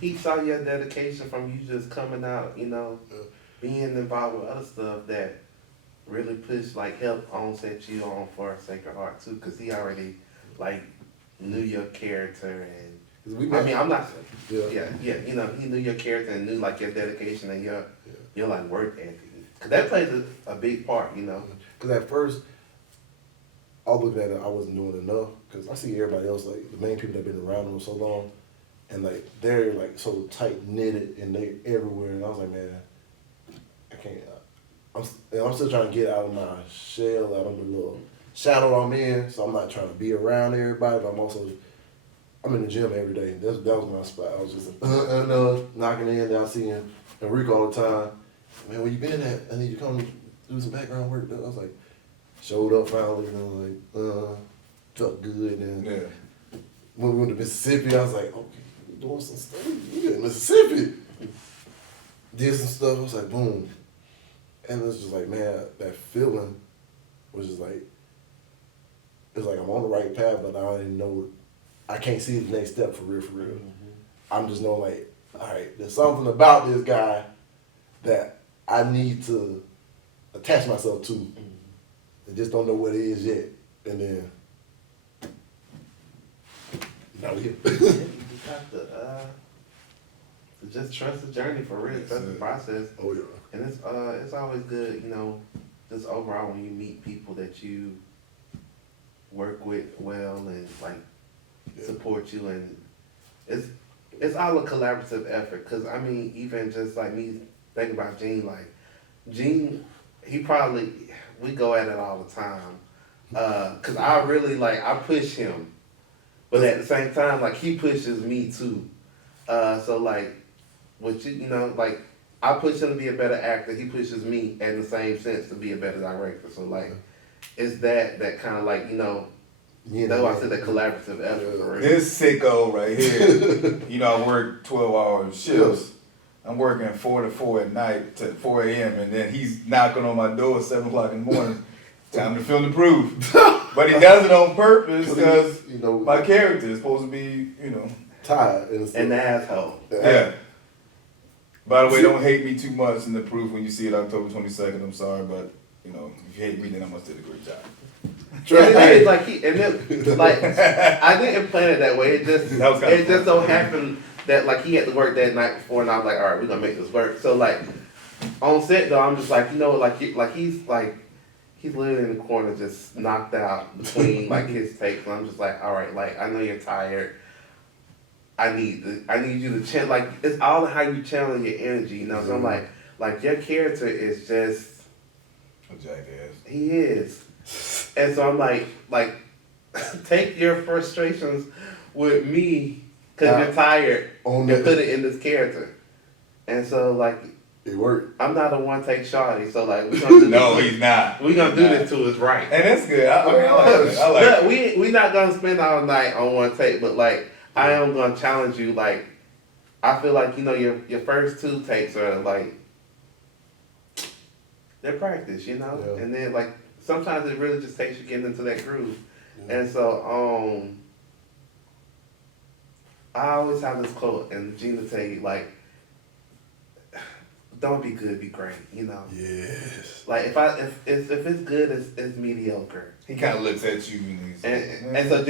he saw your dedication from you just coming out, you know, being involved with other stuff that really pushed, like, helped set you on for Sacred Heart, too, because he already, like, knew your character and, I mean, I'm not, yeah, you know, he knew your character and knew, like, your dedication and your like, work ethic. Because that plays a big part, you know. Because at first, I was looking at it, I wasn't doing enough. Because I see everybody else, like the main people that have been around them so long, and like they're like so tight knitted and they everywhere. And I was like, man, I can't. I'm still trying to get out of my shell, out of the little shadow I'm in. So I'm not trying to be around everybody, but I'm in the gym every day. That was my spot. I was just knocking in. I see Enrico all the time. Man, where you been at? I need you to come do some background work. I was like, showed up finally, and like, felt good. And when we went to Mississippi, I was like, okay, we doing some stuff. We in Mississippi. Did some stuff. I was like, boom. And it was just like, man, that feeling was just like, it's like I'm on the right path, but I don't even know, I can't see the next step for real, for real. I'm just knowing like, all right, there's something about this guy that I need to attach myself to. I just don't know what it is yet. And then Now we here. You have to just trust the journey for real, trust the process. Oh yeah. And it's always good, just overall when you meet people that you work with well and like support you, and it's all a collaborative effort. Cause I mean, even just like me thinking about Gene, like Gene, we go at it all the time. Cause I really I push him, but at the same time, like he pushes me too. So like, with like I push him to be a better actor. He pushes me in the same sense to be a better director. So like, it's that kind of like that's why I said that collaborative effort. For real. This sicko right here, I work 12-hour shifts. I'm working 4 to 4 at night to 4 a.m. and then he's knocking on my door at 7 o'clock in the morning. Time to film the proof. But he does it on purpose because my character is supposed to be, tired and the asshole. Yeah. By the way, don't hate me too much in the proof when you see it October 22nd. I'm sorry, but if you hate me, then I must did a great job. It's like I didn't plan it that way. It just so happened that he had to work that night before, and I was like, all right, we're gonna make this work. So on set though, I'm just he's literally in the corner, just knocked out between his takes, and I'm just like, all right, I know you're tired. I need you to channel, it's all how you channel your energy, So I'm like your character is just a jackass. He is. And so I'm like, take your frustrations with me because you're tired and put it in this character. And so it worked. I'm not a one take shawty, so we're gonna do no, he's not. We're gonna do this to us right. And that's good. I like it. I like it. We're not gonna spend all night on one take, but I am gonna challenge you. I feel like your first 2 takes are they're practice, Yeah. and then sometimes it really just takes you getting into that groove. Yeah. And so I always have this quote, and Gina tell you don't be good, be great, Yes. If it's good, it's mediocre. He kind of looks at you and so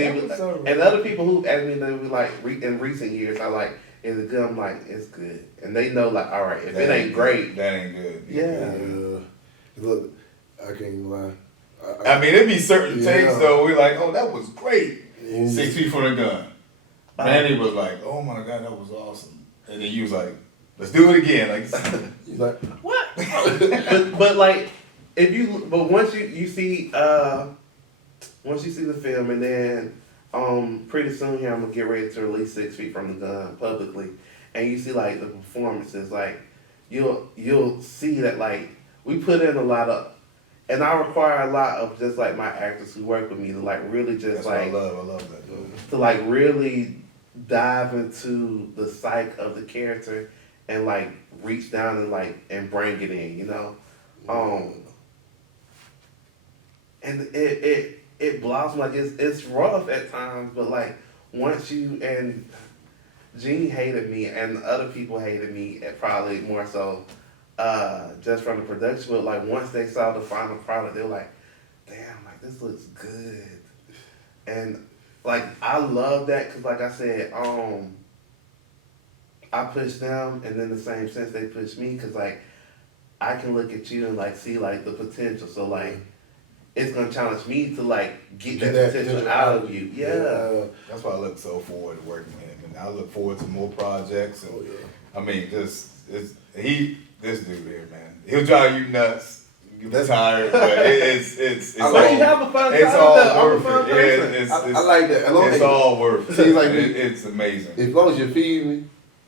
and other people who asked me in recent years are is it good? I'm like, it's good, and they know all right, if it ain't great, that ain't good. Yeah. Look, I can't even lie. I mean, it'd be certain takes though. We're like, oh, that was great. 6 feet from the gun. Manny was like, oh my God, that was awesome. And then you was like, let's do it again. He's like, what? but once you see the film, and then pretty soon here I'm gonna get ready to release 6 feet from the gun publicly, and you see the performances, you'll see that we put in a lot of, and I require a lot of just my actors who work with me to really just that's what I love that though. To really dive into the psyche of the character and reach down and and bring it in, and it blossoms it's rough at times, but once you, and Gene hated me and other people hated me, probably more so just from the production, but once they saw the final product, they were like, damn, this looks good. And I love that because I said, I push them, and then the same sense they push me, because I can look at you and see the potential. So it's gonna challenge me to get that potential out of you. Yeah. That's why I look so forward to working with him, and I look forward to more projects. And, I mean, this dude here, man, he'll drive you nuts. You get tired, but it's all, you have a fun time. It's all worth it. I like that. It's all worth it. See, it's amazing. As long as you feed me,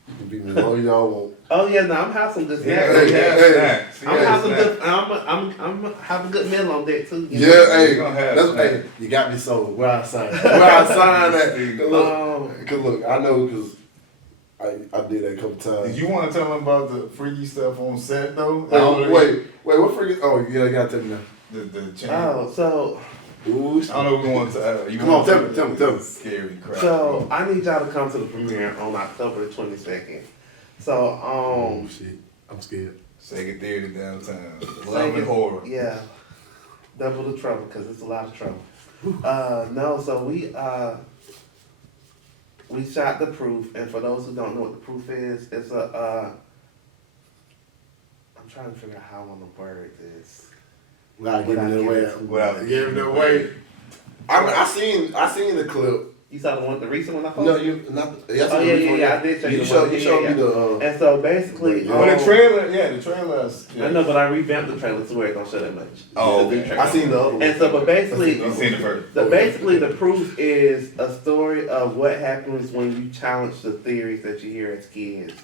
you can beat me as long as y'all want. Oh yeah, no, I'm having some good snacks. I'm having a good meal on deck too. You got me sold. Where I sign at? Cause look, I know because I did that a couple times. Did you want to tell them about the freaky stuff on set though? Wait, what freaky? Oh, yeah, you gotta tell me now. The chain. Oh, so. Ooh, I don't know if we want to. Come on, tell me. Scary crap. So I need y'all to come to the premiere on October the 22nd. So oh shit, I'm scared. Sega Theater downtown. Love and horror. Yeah, double the trouble because it's a lot of trouble. No, so we shot The Proof, and for those who don't know what The Proof is, it's a. I'm trying to figure out how I want to word this. Without giving it away. Without Giving it away. I seen the clip. You saw the recent one I posted? No, you not. Yes, Oh yeah. I did show you. You the showed one. me the. And so basically, But the trailer, the trailer. I know, but I revamped the trailer to where it don't show that much. Oh, The okay. trailer. I seen the other one. And so, but basically, You seen it first. basically the proof is a story of what happens when you challenge the theories that you hear as kids,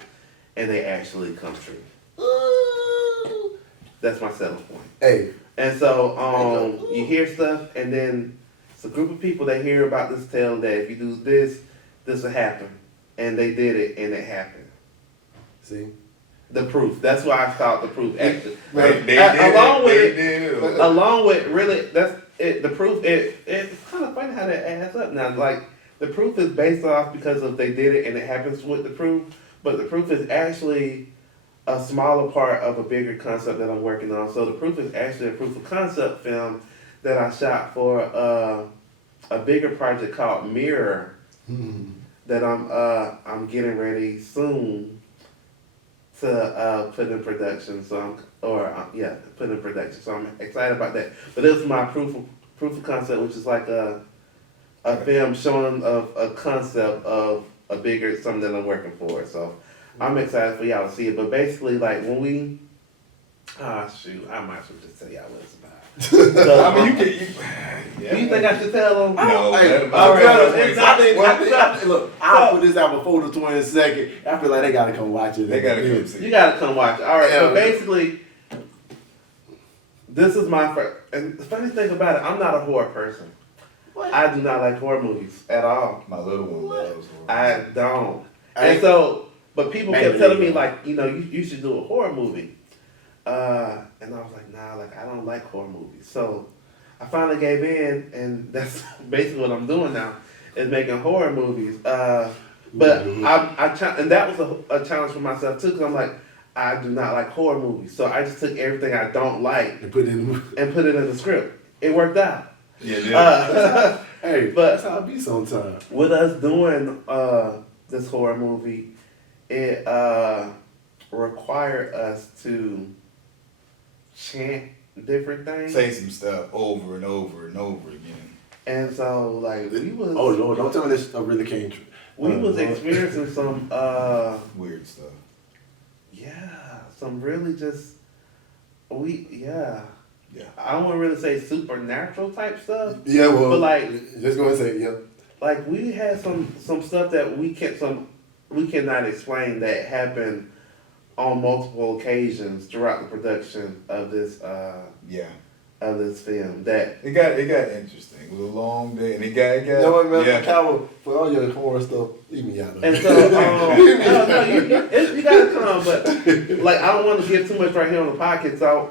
and they actually come true. That's my selling point. Hey, And so, you hear stuff, and then it's a group of people that hear about this tale that if you do this, this will happen, and they did it, and it happened. see. The proof. That's why I thought the proof. Actually, along with really, that's it. The proof. It's kind of funny how that adds up now. Like the proof is based off because of they did it, and it happens with the proof. But the proof is actually a smaller part of a bigger concept that I'm working on. So the proof is actually a proof of concept film that I shot for a bigger project called Mirror that I'm getting ready soon to put in production. So put in production. So I'm excited about that. But this is my proof of concept, which is like a film showing of a concept of a bigger something that I'm working for. So I'm excited for y'all to see it. But basically, like when we, I might as well just tell y'all what it's about. So, I mean, you think I should tell them? No, Hey, look, I'll put this out before the 22nd. I feel like they gotta come watch it. They gotta come see. You gotta come watch it. All right. Yeah. So basically, this is my first. And the funny thing about it, I'm not a horror person. What? I do not like horror movies at all. My little one loves horror. I don't. Hey. And so, but people kept Maybe. telling me like, you should do a horror movie. And I was like, nah, like I don't like horror movies. So I finally gave in, and that's basically what I'm doing now, is making horror movies. But and that was a challenge for myself too, because I'm like, I do not like horror movies. So I just took everything I don't like And put it in. and put it in the script. It worked out. Yeah. Hey, But- that's how it be sometimes. With us doing this horror movie, it required us to chant different things. Say some stuff over and over and over again. And so, like, we was Oh Lord, don't tell me this stuff really came true. we was experiencing some Weird stuff. some really just Yeah. I don't want to really say supernatural type stuff. Yeah, well, But, like- just go ahead and say, yeah. Like we had some stuff that we cannot explain that happened on multiple occasions throughout the production of this Yeah. film. That It got interesting. It was a long day, and it got You know what, man? yeah. Cowboy, for all your horror stuff, leave me out of and it. so you gotta come, but like I don't want to give too much right here on the podcast. So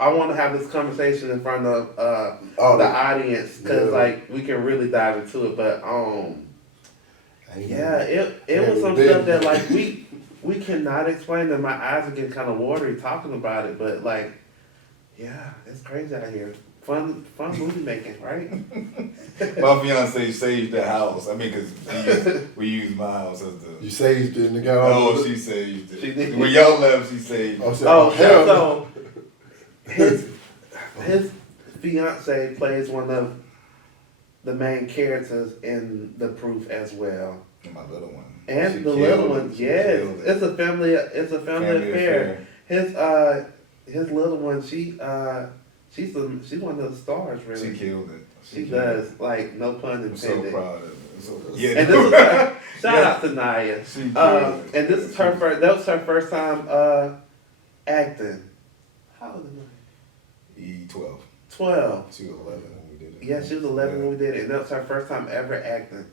I want to have this conversation in front of the audience because Yeah. like we can really dive into it. But yeah, it was some Yeah, stuff that like we cannot explain. That my eyes are getting kind of watery talking about it, but like yeah, it's crazy out here. Fun movie making, right? My fiance saved the house. I mean, because we used my house as the. You saved it and the guy. Oh, she saved it. She did. When y'all left, she saved it. Oh, hell no. so his fiance plays one of the main characters in The Proof as well. And my little one. And She the killed little it. one, She yes, killed it. it's a family affair. His little one, she's one of the stars, really. She killed it. She does, like no pun I'm so intended. proud of it. So, yeah. And this is her, shout out to Naya. She killed it. And this is her first. That was her first time acting. How old is Naya? 12. 12. She was 11 when we did it. Yeah, she was 11 when we did it, and that was her first time ever acting.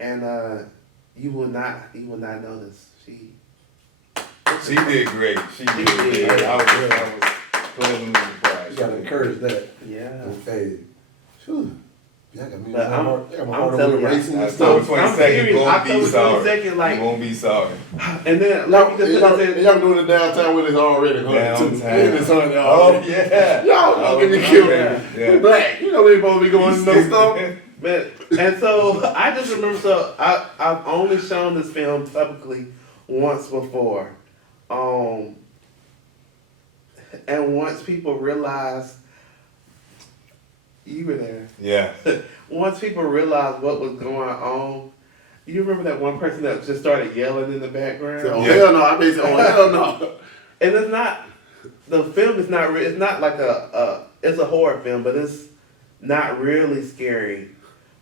And you will not know this. She did great. She did did. great. I was pleasantly surprised. You gotta encourage that. Yeah. Hey, phew. Yeah, got me. But I'm I'm telling you, racing and October stuff. 22nd, serious. you won't October be sorry. 22nd, like- You won't be sorry. And then, like you just said, Y'all doing it downtown with us already, huh? Downtown. In this Oh, already. yeah. Y'all gonna get me killed. Yeah. We black. You know we supposed to be going to no stuff. Man, and so I just remember. So I've only shown this film publicly once before, and once people realized you were there. Yeah. Once people realized what was going on, you remember that one person that just started yelling in the background. Oh hell no! I mean, oh hell no! And it's not. The film is not. It's not like it's a horror film, but it's not really scary.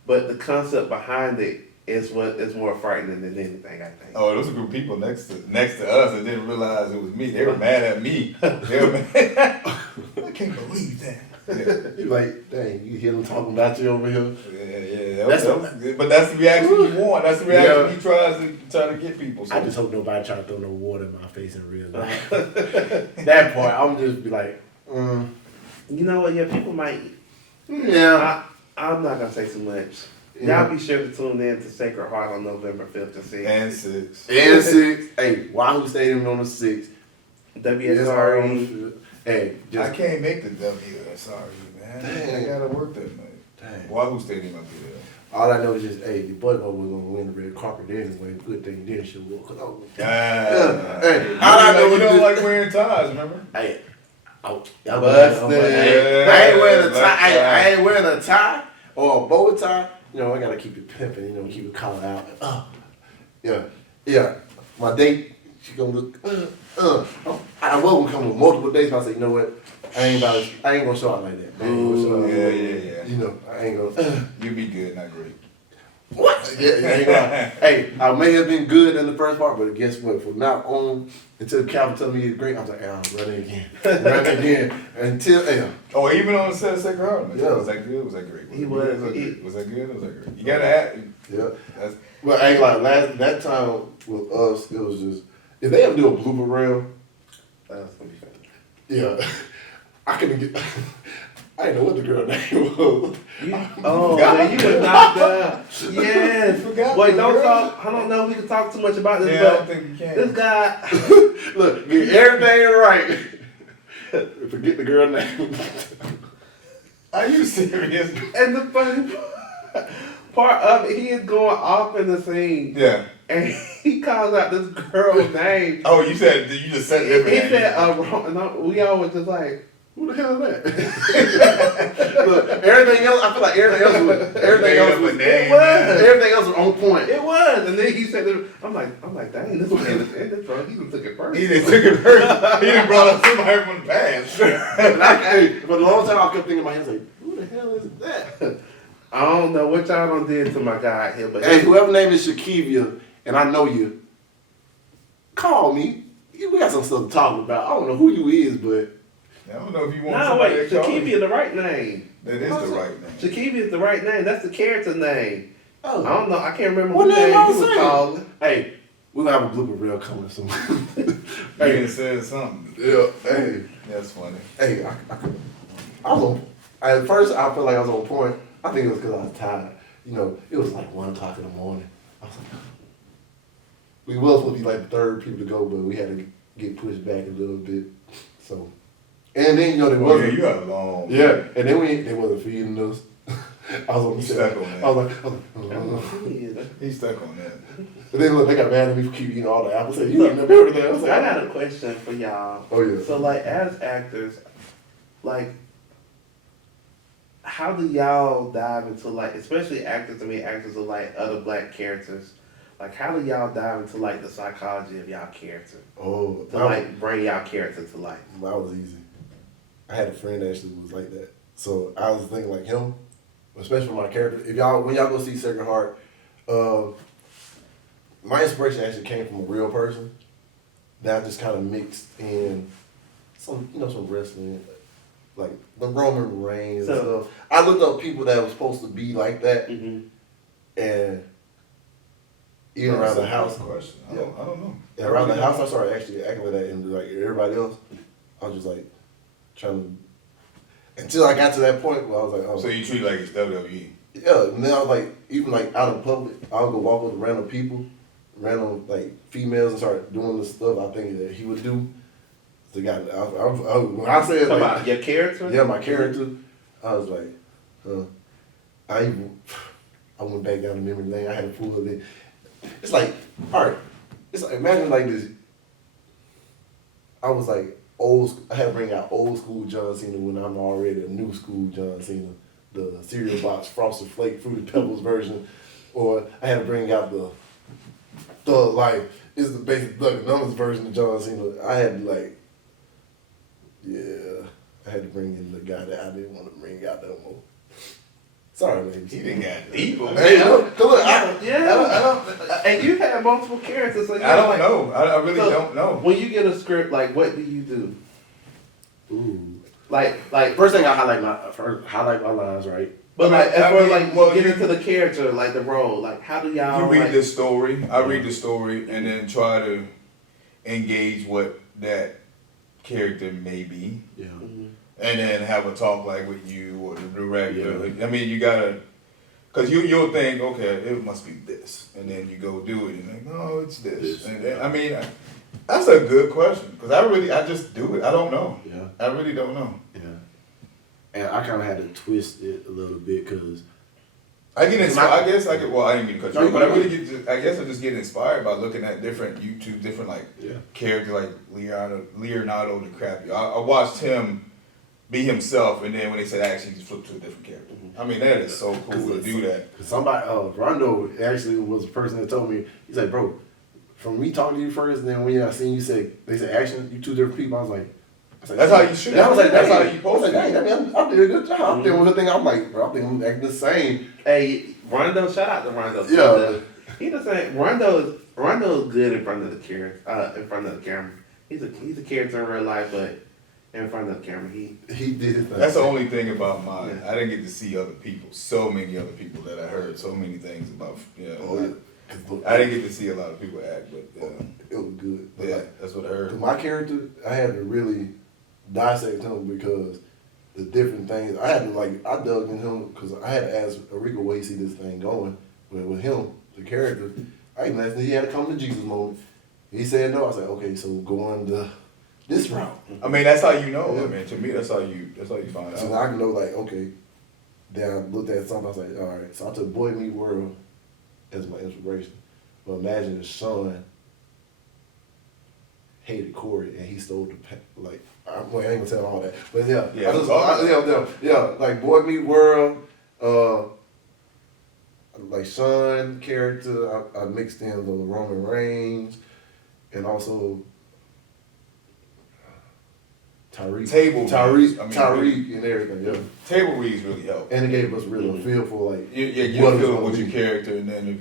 But the concept behind it is what is more frightening than anything, I think. Oh, there was a group of people next to us that didn't realize it was me. They were mad at me. They were mad. I can't believe that. Yeah. You like, dang, you hear them talking about you over here. Yeah. But that's the reaction you want. That's the reaction he tries to get people. So. I just hope nobody try to throw no water in my face in real life. That part, I'm just be like, You know what? Yeah, people might. yeah. I'm not gonna say too much. Y'all be sure to tune in to Sacred Heart on November 5th and 6th. And 6. And 6. Hey, Wahoo Stadium on the 6th. WSRE. Hey, I can't make the WSRE, man. Dang. I gotta work that night. Dang. Wahoo Stadium will be there. All I know is just, hey, the Boyz was gonna win the red carpet anyway. Good thing didn't show up. Cause I was, Hey, all I know you is don't this- like wearing ties, remember? Hey, y'all Busted. I ain't wearing a tie. I ain't wearing a tie or a bow tie. You know, I gotta keep it pimping. You know, keep it collar out. Yeah. My date, she gonna look. I was gonna come with multiple dates, but I said, you know what? I ain't gonna show out like that. Yeah. You know, I ain't gonna. You be good, not great. What? Yeah, I ain't gonna. Hey, I may have been good in the first part, but guess what? From now on, until Calvin told me he's great, I was like, I'm running again. Until, Oh, even on the set of Sacred Heart? Yeah. Was that good? Was that great? He was. Was that good? Was that great? You gotta act. yeah. That's, Well, I ain't like that time with us, it was just, if they ever do a blooper reel, That's gonna be fun. yeah, I couldn't get, I didn't know what the girl name was. Man, you were knocked down. Yes. Forgot Wait, the don't girl. talk. I don't know if we can talk too much about this, yeah, I don't but think we can. this guy. Look, get everything right. Forget the girl name. Are you serious? And the funny part of it, he is going off in the scene. Yeah. And he calls out this girl's name. Oh, you just said different. He said, no, we all was just like, Who the hell is that? Look, everything else, I feel like everything else was, everything else was on point. it was. And then he said, I'm like, dang, this man is in this drunk. He done took it first. He didn't took it first. He done brought up somebody from the past. Hey, for a long time, I kept thinking in my head, like, who the hell is that? I don't know what y'all done did to my guy here, but Hey, whoever name is Shakivia, and I know you, call me. We got some stuff to talk about. I don't know who you is, but I don't know if you want no, somebody wait, to call Shakivia you. is the right name. That is the right name. Shakivia is the right name. That's the character name. I oh, don't know. I can't remember what what name name I he was was saying? calling. Hey, we'll have a blooper reel coming soon. Hey, you said something. Yeah, hey, That's funny. hey, I was on. At first, I felt like I was on point. I think it was because I was tired. You know, it was like 1 o'clock in the morning. I was like, we were supposed to be like the third people to go, but we had to get pushed back a little bit. So, and then you know they Oh, yeah, wasn't. you got a long. Yeah, and then they wasn't feeding us. I was on the He's set. stuck on that. I was like, He's stuck on that. And then look, they got mad at me for keep eating all the apples. Said, you eating up everything. I was like, I got a question for y'all. Oh yeah. So, like, as actors, like, how do y'all dive into, like, especially actors are like other black characters, like, how do y'all dive into, like, the psychology of y'all character? Oh, To, like, bring y'all character to life? that was easy. I had a friend that actually was like that. So I was thinking like him, especially for my character. When y'all go see Sacred Heart, my inspiration actually came from a real person that I just kind of mixed in some wrestling, like the Roman Reigns and stuff. I looked up people that were supposed to be like that, Mm-hmm. and even around the house. Question. I Yeah. don't know. And around the house, I started actually acting like that, and like everybody else, I was just like trying to, until I got to that point where I was like, oh. So you treat it like it's WWE. Yeah, and then I was like, even like out in public, I'll go walk with random people, random like females, and start doing the stuff I think that he would do. So when I said like, About your character? yeah, my character, I was like, huh. I went back down the memory lane. I had to pull it in. It's like, all right. It's like, imagine like this. I was like I had to bring out old school John Cena when I'm already a new school John Cena, the cereal box Frosted Flake Fruity Pebbles version, or I had to bring out the like it's the basic Doug Numbers version of John Cena. I had to like, yeah, I had to bring in the guy that I didn't want to bring out no more. Sorry, ladies. He didn't got deep. Hey, look, And you had multiple characters. So I don't know. I really don't know. When you get a script, like, what do you do? Ooh. Like First thing I highlight my lines, right? But like, as I far mean, like well, get you- into the character, like the role, like how do y'all? You read like, the story. I read the story and then try to engage what that character may be, Yeah. Mhm. and then have a talk like with you or the director. I mean, you gotta, cause you'll think, okay, it must be this, and then you go do it, and like, no, it's this. And then, I mean, that's a good question, cause I just do it. I don't know. Yeah. I really don't know. Yeah. And I kind of had to twist it a little bit because I get inspired. I guess I get. Well, I didn't mean to cut you No, off, but I you really get. I guess I just get inspired by looking at different YouTube, different like Yeah. characters like Leonardo DiCaprio. I watched him be himself, and then when they said action, he flipped to a different character. I mean, that is so cool to do that. somebody, Rondo actually was the person that told me. He's like, bro, from me talking to you first, and then when I seen you say they said action, you two different people. I was like, That's how you should. And I was like, That's dang. how you supposed I was like, to. dang, I did a good job. Then was the thing I'm like, bro, I think I'm acting the same. Hey, Rondo, shout out to Rondo. Yeah. He the same. Rondo is good in front of the camera. In front of the camera, he's a character in real life, but in front of the camera, he did his thing. That's the only thing about mine. Yeah. I didn't get to see other people. So many other people that I heard so many things about. Yeah. Oh, yeah. I didn't get to see a lot of people act, but It was good. But yeah, like, that's what I heard. my character, I had to really dissect him because the different things I had to like. I dug in him because I had to ask Rico where he see this thing going. But with him, the character, I even asked him, he had to come to Jesus moment. He said no. I said okay, so going this route. I mean, that's how you know. Yeah. I mean, to me, that's how you find So out. now I can know like okay. Then I looked at something. I was like, all right. So I took Boy Meet World as my inspiration. But imagine his son hated Corey and he stole the like. I ain't gonna tell all that, but yeah, Yeah. like Boy Meet World, like Sean character. I mixed in the Roman Reigns, and also Tyreek, Tyreek, and everything. Yeah, Table reads really help. and it gave us really a feel for like You get what a it's feel gonna with your be. character, and then if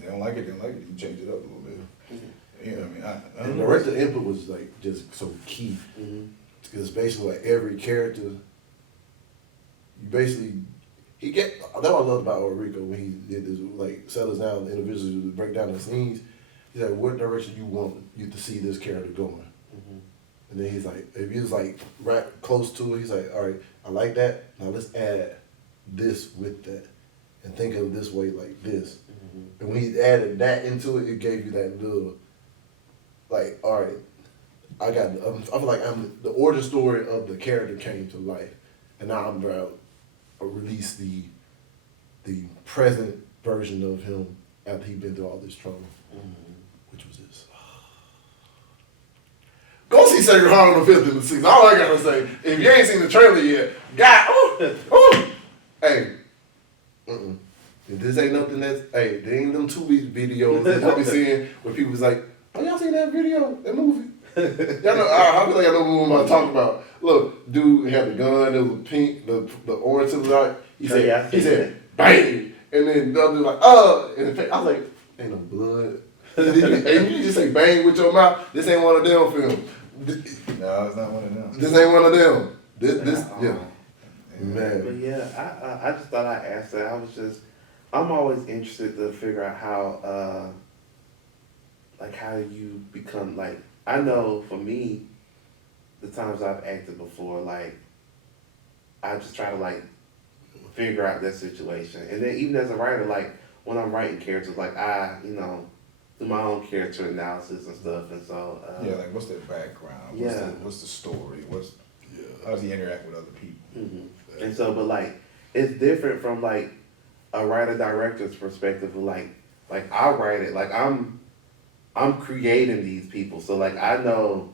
they don't like it, they don't like it. You change it up a little bit. You know what I mean? I And don't the know. director input was like just so key. Because basically like every character, you basically that's what I loved about Rico when he did this like settles down individuals to break down the scenes. He's like, what direction you want you to see this character going? And then he's like, if he was like right close to it, he's like, all right, I like that. Now let's add this with that, and think of it this way like this. And when he added that into it, it gave you that little, like, all right, I feel like the origin story of the character came to life, and now I'm trying to release the present version of him after he'd been through all this trouble, which was this. Go see Sacred Heart on the 5th and the 6th. All I gotta say, if you ain't seen the trailer yet, hey, if this ain't nothing hey, there ain't them 2 week videos that y'all be seeing where people's like, oh, y'all seen that video, that movie? Y'all know, I feel like I know what I'm about to talk about. Look, dude had the gun, it was pink, the orange to the right. He said, bang! And then the other dude like, and I was like, ain't no blood. And you just say bang with your mouth, this ain't one of them films. No, it's not one of them. This ain't one of them. Yeah. Man. But yeah, I just thought I'd ask that. I'm always interested to figure out how, how you become, like, I know for me, the times I've acted before, like, I just try to, like, figure out that situation. And then even as a writer, like, when I'm writing characters, like, do my own character analysis and stuff. And so, like what's their background? What's the story? How does he interact with other people? And so, but like, it's different from like a writer director's perspective. Like I write it, like I'm creating these people, so like I know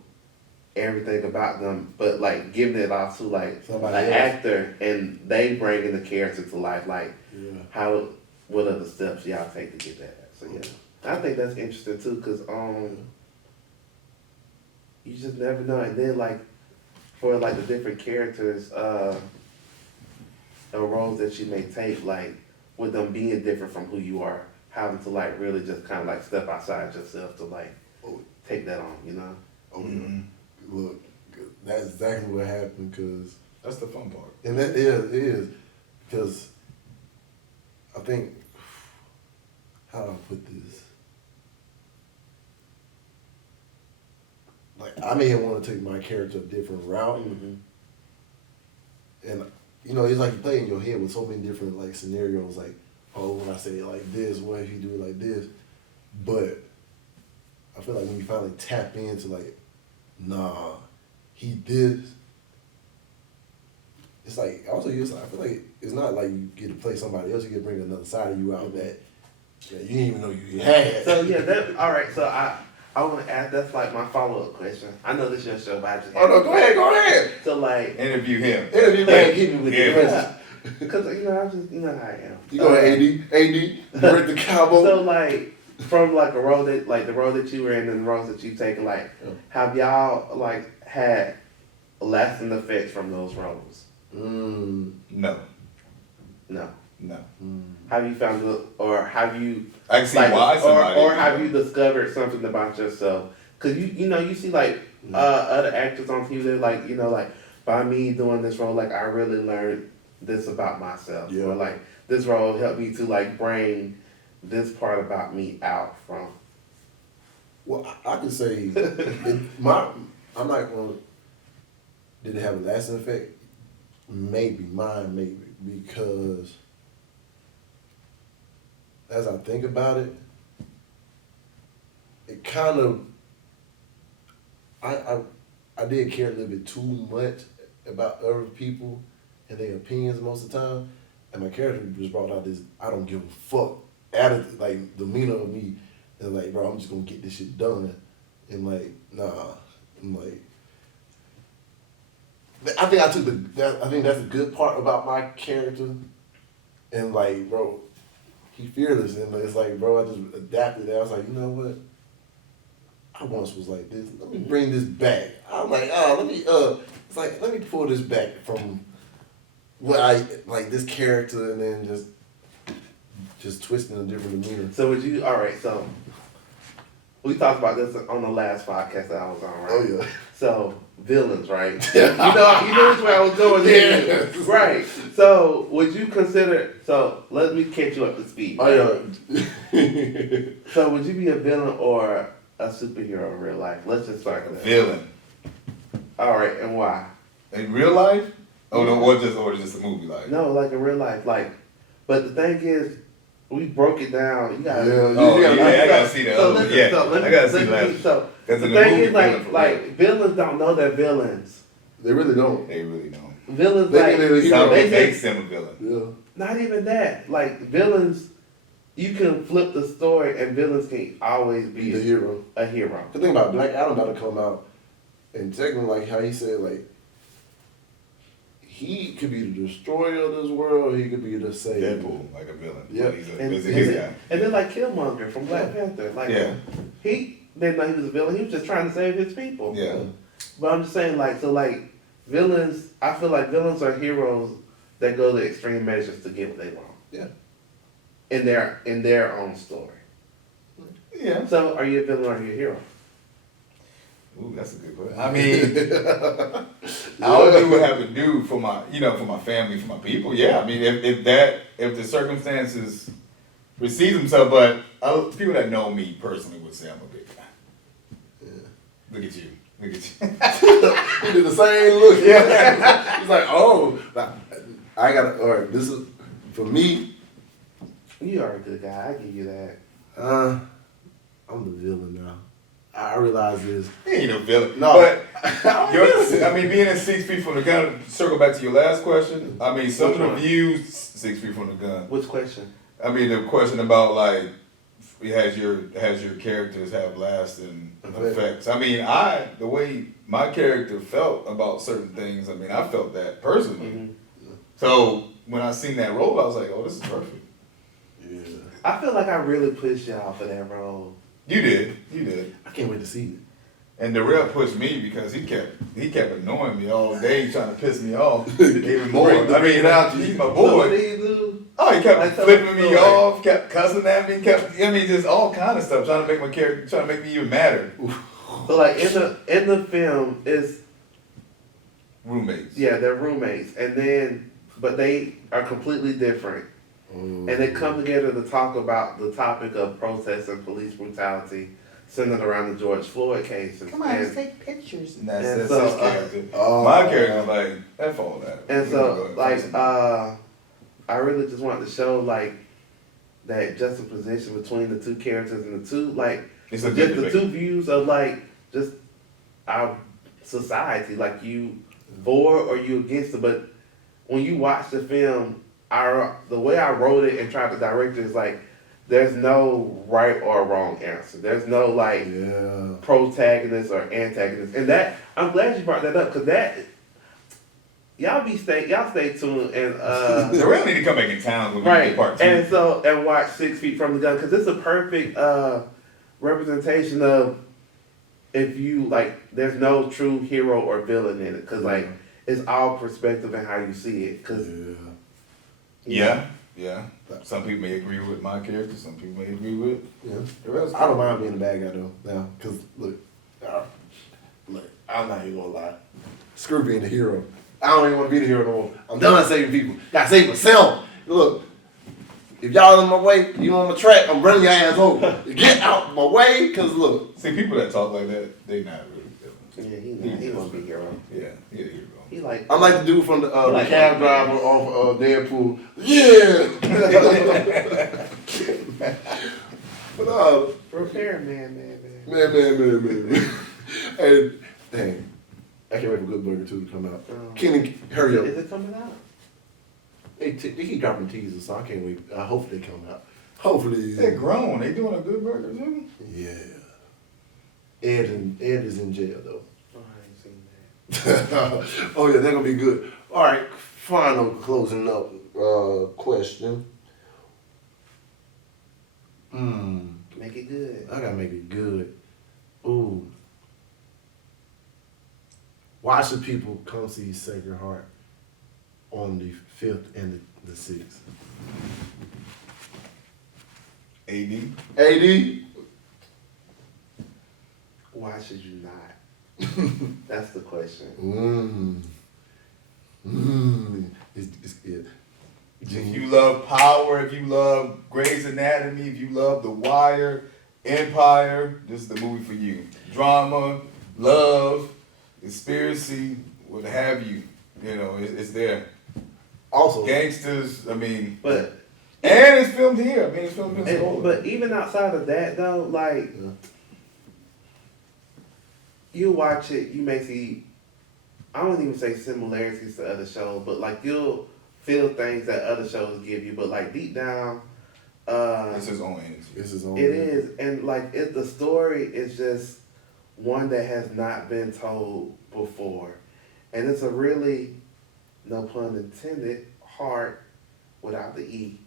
everything about them, but like giving it off to like Somebody an else. actor, and they bringing the character to life. Like Yeah. what are the steps y'all take to get that? So yeah, I think that's interesting too, cause you just never know. And then like for like the different characters, or roles that you may take, like with them being different from who you are, having to like really just kind of like step outside yourself to like take that on, you know? Oh yeah. Look, that's exactly what happened, because That's the fun part. and that is because I think, how do I put this? Like, I may want to take my character a different route, Mm-hmm. and you know, it's like you play in your head with so many different like scenarios. Like, oh, when I say it like this, what if you do it like this? But I feel like when you finally tap into like, nah, he did. It's like also I feel like it's not like you get to play somebody else. You get to bring another side of you out that you didn't even know you had. So yeah, that all right. So I want to ask. That's like my follow up question. I know this is your show, but I just Oh no, go ahead. So like, Interview him. Interview man, hit me with Yeah. the questions. because you know I just how I am. You go ahead, AD, direct the cowboy. So like from like a role that like the role that you were in and the roles that you've taken, like have y'all like had lasting effects from those roles? Mm. No. No. No. Have you found it, or have you I can see like, why somebody. or have you discovered something about yourself? Cause you know you see like other actors on TV, they're like, you know, like by me doing this role, like I really learned this about myself, Yeah. or like this role helped me to like bring this part about me out from. Well, I can say I'm not gonna. Did it have a lasting effect? Maybe mine, maybe, because as I think about it, it kind of I did care a little bit too much about other people and their opinions most of the time, and my character just brought out this I don't give a fuck attitude, like demeanor of me, and like, bro, I'm just gonna get this shit done, and like, nah, I'm like. I think I took I think that's a good part about my character, and like, bro, he fearless, and it's like, bro, I just adapted that. I was like, you know what? I once was like this. Let me bring this back. I'm like, it's like let me pull this back from what I like this character, and then just twisting a different demeanor. So would you? All right. So we talked about this on the last podcast that I was on, right? Oh yeah. So villains, right? you know which way I was going. Yeah. Right. So would you consider? So let me catch you up to speed. Right? Oh yeah. So would you be a villain or a superhero in real life? Let's just start with that. Villain. All right, and why? In real life? Oh no, or just a movie like. No, like in real life, like. But the thing is, we broke it down. You gotta. Yeah, Oh you yeah, I gotta see that. So other- listen, yeah, so let me, I gotta see let me, that. So the Because in thing the movie, is, like, villain for like villains don't know they're villains. They really don't. They really don't. Villains They like think they're the hero. Something they makes them a villain. Yeah. not even that. Like villains, you can flip the story, and villains can always be The hero. a hero. The thing about Black Adam about to come out, and technically, like how he said, like he could be the destroyer of this world, he could be the savior. Deadpool, like a villain. Yeah. But he's And, his guy. and then like Killmonger from Black Panther, like Yeah. he didn't know he was a villain. He was just trying to save his people. Yeah. But I'm just saying, like, so like villains, I feel like villains are heroes that go to extreme measures to get what they want. Yeah. In their own story. Yeah. So are you a villain or are you a hero? Ooh, that's a good question. I mean, I would do what I have to do for my, for my family, for my people. Yeah, I mean, if the circumstances receive themselves, but people that know me personally would say I'm a big guy. Yeah. Look at you. Look at you. He did the same look. Yeah. He's like, oh, I got to, all right, this is, for me, You are a good guy. I give you that. I'm the villain now. I realize is He ain't no villain. No. But being in 6 feet from the gun, circle back to your last question. I mean, some Which of the one? views 6 feet from the gun. Which question? I mean, the question about like, has your characters have lasting effects? I mean, the way my character felt about certain things, I mean, I felt that personally. Mm-hmm. So when I seen that role, I was like, oh, this is perfect. yeah. I feel like I really pushed y'all for that role. You did. I can't wait to see it. And Darrell pushed me because he kept annoying me all day, trying to piss me off even more. I mean, he's my So what boy. do you do? Oh, he kept Like, tell flipping us me the story. off, kept cussing at me, just all kind of stuff, trying to make my character, trying to make me even madder. So like in the film is Roommates. yeah, they're roommates, and then but they are completely different, and they come together to talk about the topic of protest and police brutality centered around the George Floyd cases. Come on, and, let's take pictures. And that's And his so, character. oh, My character's like, F all that. and so Go ahead. I really just wanted to show like that juxtaposition between the two characters and the two like It's a just good the debate. two views of like just our society, like you for or you against it. But when you watch the film, the way I wrote it and tried to direct it is like there's no right or wrong answer. There's no like yeah. protagonist or antagonist, and that I'm glad you brought that up because that y'all stay tuned and They really need to come back in town when we right get part 2. and watch 6 Feet from the Gun because it's a perfect representation of if you like there's no true hero or villain in it because like it's all perspective and how you see it because Yeah. Yeah. Some people may agree with my character, some people may agree with the rest. I don't mind being the bad guy though now, cause look, I'm not even gonna lie. Screw being the hero. I don't even want to be the hero no more. I'm done saving people. Gotta save myself. Look, if y'all in my way, you on my track, I'm running your ass over. Get out my way, cause look. See, people that talk like that, they not really villains. yeah he won't be a hero. Yeah, he a hero. He like I'm like the dude from the like cab that. driver off Deadpool. Yeah. But repairman. man. And dang, I can't wait for Good Burger 2 to come out. Kenny, hurry up. Is it coming out? They keep dropping teasers, so I can't wait. I hope they come out. Hopefully. They're grown. They doing a good burger too. Yeah. Ed is in jail though. Oh, I ain't seen that. Oh yeah, they're gonna be good. All right, final closing up question. Make it good. I gotta make it good. Ooh. Why should people come see Sacred Heart on the 5th and the 6th? AD. AD? Why should you not? That's the question. Yeah. If you love Power, if you love Grey's Anatomy, if you love The Wire, Empire, this is the movie for you. Drama, love, conspiracy, what have you. You know, it's there. Also, Gangsters, I mean, But and it's filmed here. I mean, it's filmed in Florida. but even outside of that though, like you watch it, you may see I wouldn't even say similarities to other shows, but like you'll feel things that other shows give you, but like deep down, It's his own energy. This is on. it is, and like the story is just one that has not been told before, and it's a really, no pun intended, heart without the E,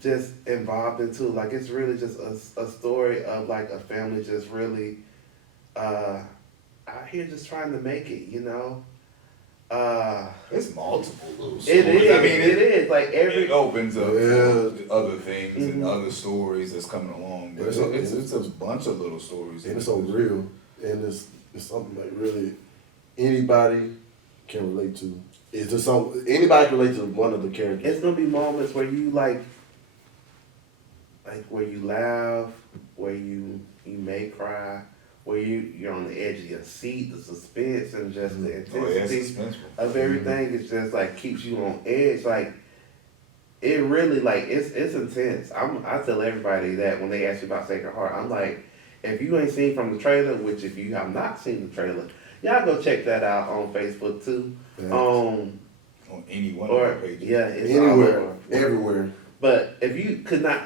just involved into like it's really just a story of like a family just really out here just trying to make it, you know. It's multiple little stories. It is. I mean, it is like every. it opens up Yeah. to other things and other stories that's coming along. But It's- it's a bunch of little stories. And it's so real. And it's something like really anybody can relate to. It's just some anybody can relate to one of the characters. It's gonna be moments where you like where you laugh, where you may cry, where you're on the edge of your seat, the suspense and just the Oh, yeah, it's intensity suspenseful. of everything is just like keeps you on edge. Like it really like it's intense. I tell everybody that when they ask me about Sacred Heart, I'm like, if you ain't seen from the trailer, which if you have not seen the trailer, y'all go check that out on Facebook too. Yes. On any one of Or our pages. yeah, it's all Anywhere, over. everywhere. But if you could not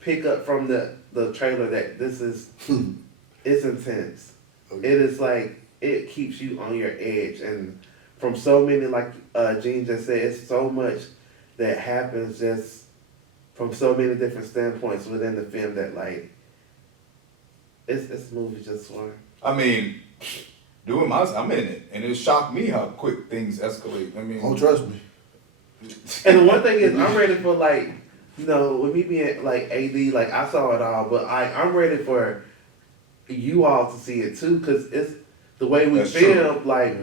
pick up from the trailer that this is, it's intense. Okay. It is like it keeps you on your edge, and from so many, like Gene just said, it's so much that happens just from so many different standpoints within the film that like it's a movie just for. I mean, I'm in it, and it shocked me how quick things escalate. I mean, Oh, trust me. And the one thing is, I'm ready for like, you know, with me being like AD, like I saw it all, but I'm ready for you all to see it too, because it's the way we That's film. true. Like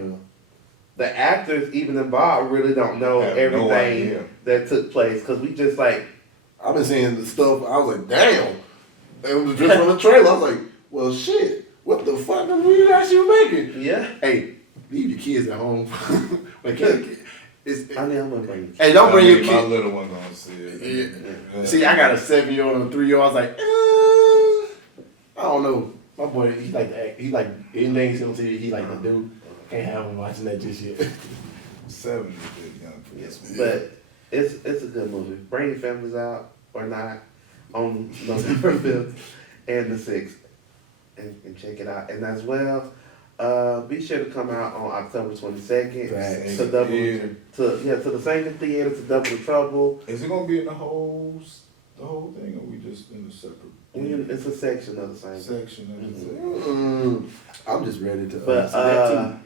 the actors, even involved, really don't know Have no everything idea. that took place, because we just like, I've been seeing the stuff. I was like, damn. It was just from the trailer. I was like, well, shit. What the fuck are we actually making? yeah. Hey, leave your kids at home. Like, I mean, I'm gonna bring you. hey, don't bring your My kids. little one gonna see it. Yeah. See, I got a 7-year-old and a 3-year-old. I was like, I don't know. My boy, he like to act. He like anything he's on TV. He like to do. Can't have him watching that just yet. 7 is a bit young for this one. But it's a good movie. Bring your families out or not on November 5th and the 6th, and check it out. And as well, be sure to come out on October 22nd Right. to double Theater. to the Singing Theater to Double the Trouble. Is it gonna be in the whole thing, or we just in a separate It's a section of the same. section of the Mm, I'm just ready to. But see that too.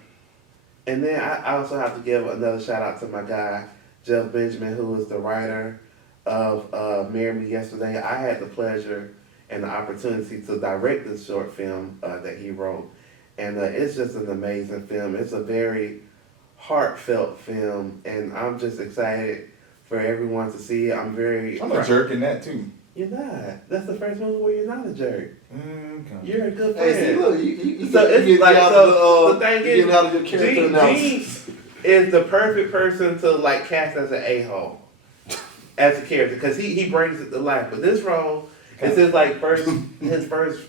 and then I also have to give another shout out to my guy Jeff Benjamin, who is the writer of Marry Me Yesterday. I had the pleasure and the opportunity to direct this short film that he wrote, and it's just an amazing film. It's a very heartfelt film, and I'm just excited for everyone to see it. I'm a jerk in that too. You're not. That's the first movie where you're not a jerk. Okay. You're a good friend. Hey, see, look, you So it's get like, out so of the thing you is, get out of your character Gene analysis. is the perfect person to like cast as an a-hole, as a character, because he brings it to life. But this role is his like his first.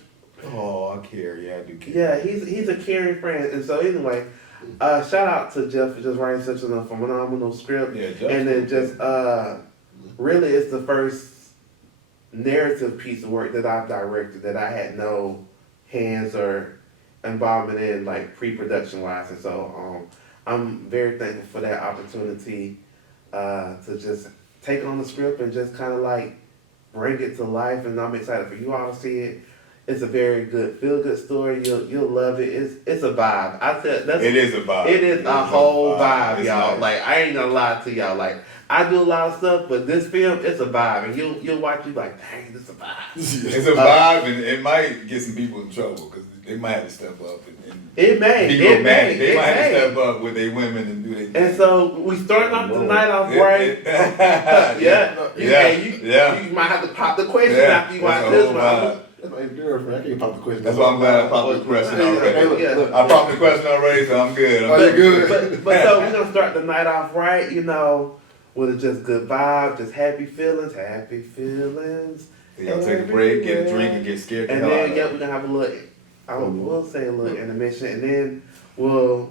Oh, I care. Yeah, I do care. Yeah, he's a caring friend, and so anyway, shout out to Jeff for just writing such a phenomenal script, Yeah, Jeff. and then just really it's the first narrative piece of work that I've directed that I had no hands or involvement in, like pre-production wise, and so I'm very thankful for that opportunity to just take on the script and just kind of like bring it to life, and I'm excited for you all to see it. It's a very good feel-good story. You'll love it. It's a vibe. I said that's It is a vibe. It is a whole vibe, It's y'all. nice. Like I ain't gonna lie to y'all. Like I do a lot of stuff, but this film, it's a vibe, and you'll watch. You like, dang, this is a vibe. It's a vibe, and it might get some people in trouble because they might have to step up. And It may. be It romantic. may. They It might have to may. step up with their women and do their thing. And so we starting off the night off right. Yeah. Yeah. You might have to pop the question Yeah. after you watch That's a this whole one. vibe. That's my girlfriend. I can't pop the question. That's why I'm glad I popped the question already. Hey, look, Yeah. look. I popped the question already, so I'm good. Oh, you're good. But so we're gonna start the night off right, you know, with just good vibe, just happy feelings. Y'all take a break, get a drink, and get scared. And then yeah, we're gonna have a little. We'll say a little intermission, and then we'll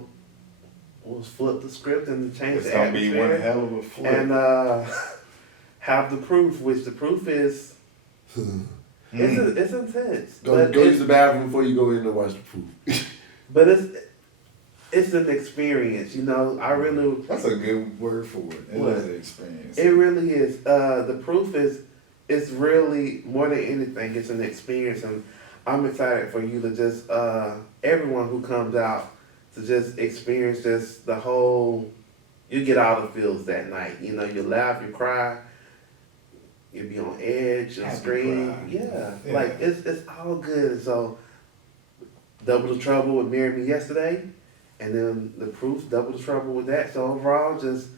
flip the script and change It's the gonna be atmosphere. one hell of a flip. And have the proof, which the proof is it's intense. Go but use it's, the bathroom before you go in to watch the food. but it's an experience, you know. I really That's a good word for it. It What? is an experience. it really is. The proof is it's really more than anything, it's an experience, and I'm excited for you to just everyone who comes out to just experience just the whole. You get all the feels that night. You know, you laugh, you cry, you be on edge, you Happy scream. cry. Yeah, Yeah. like it's all good. So double the trouble with Marry Me Yesterday, and then the proof, double the trouble with that. So overall, just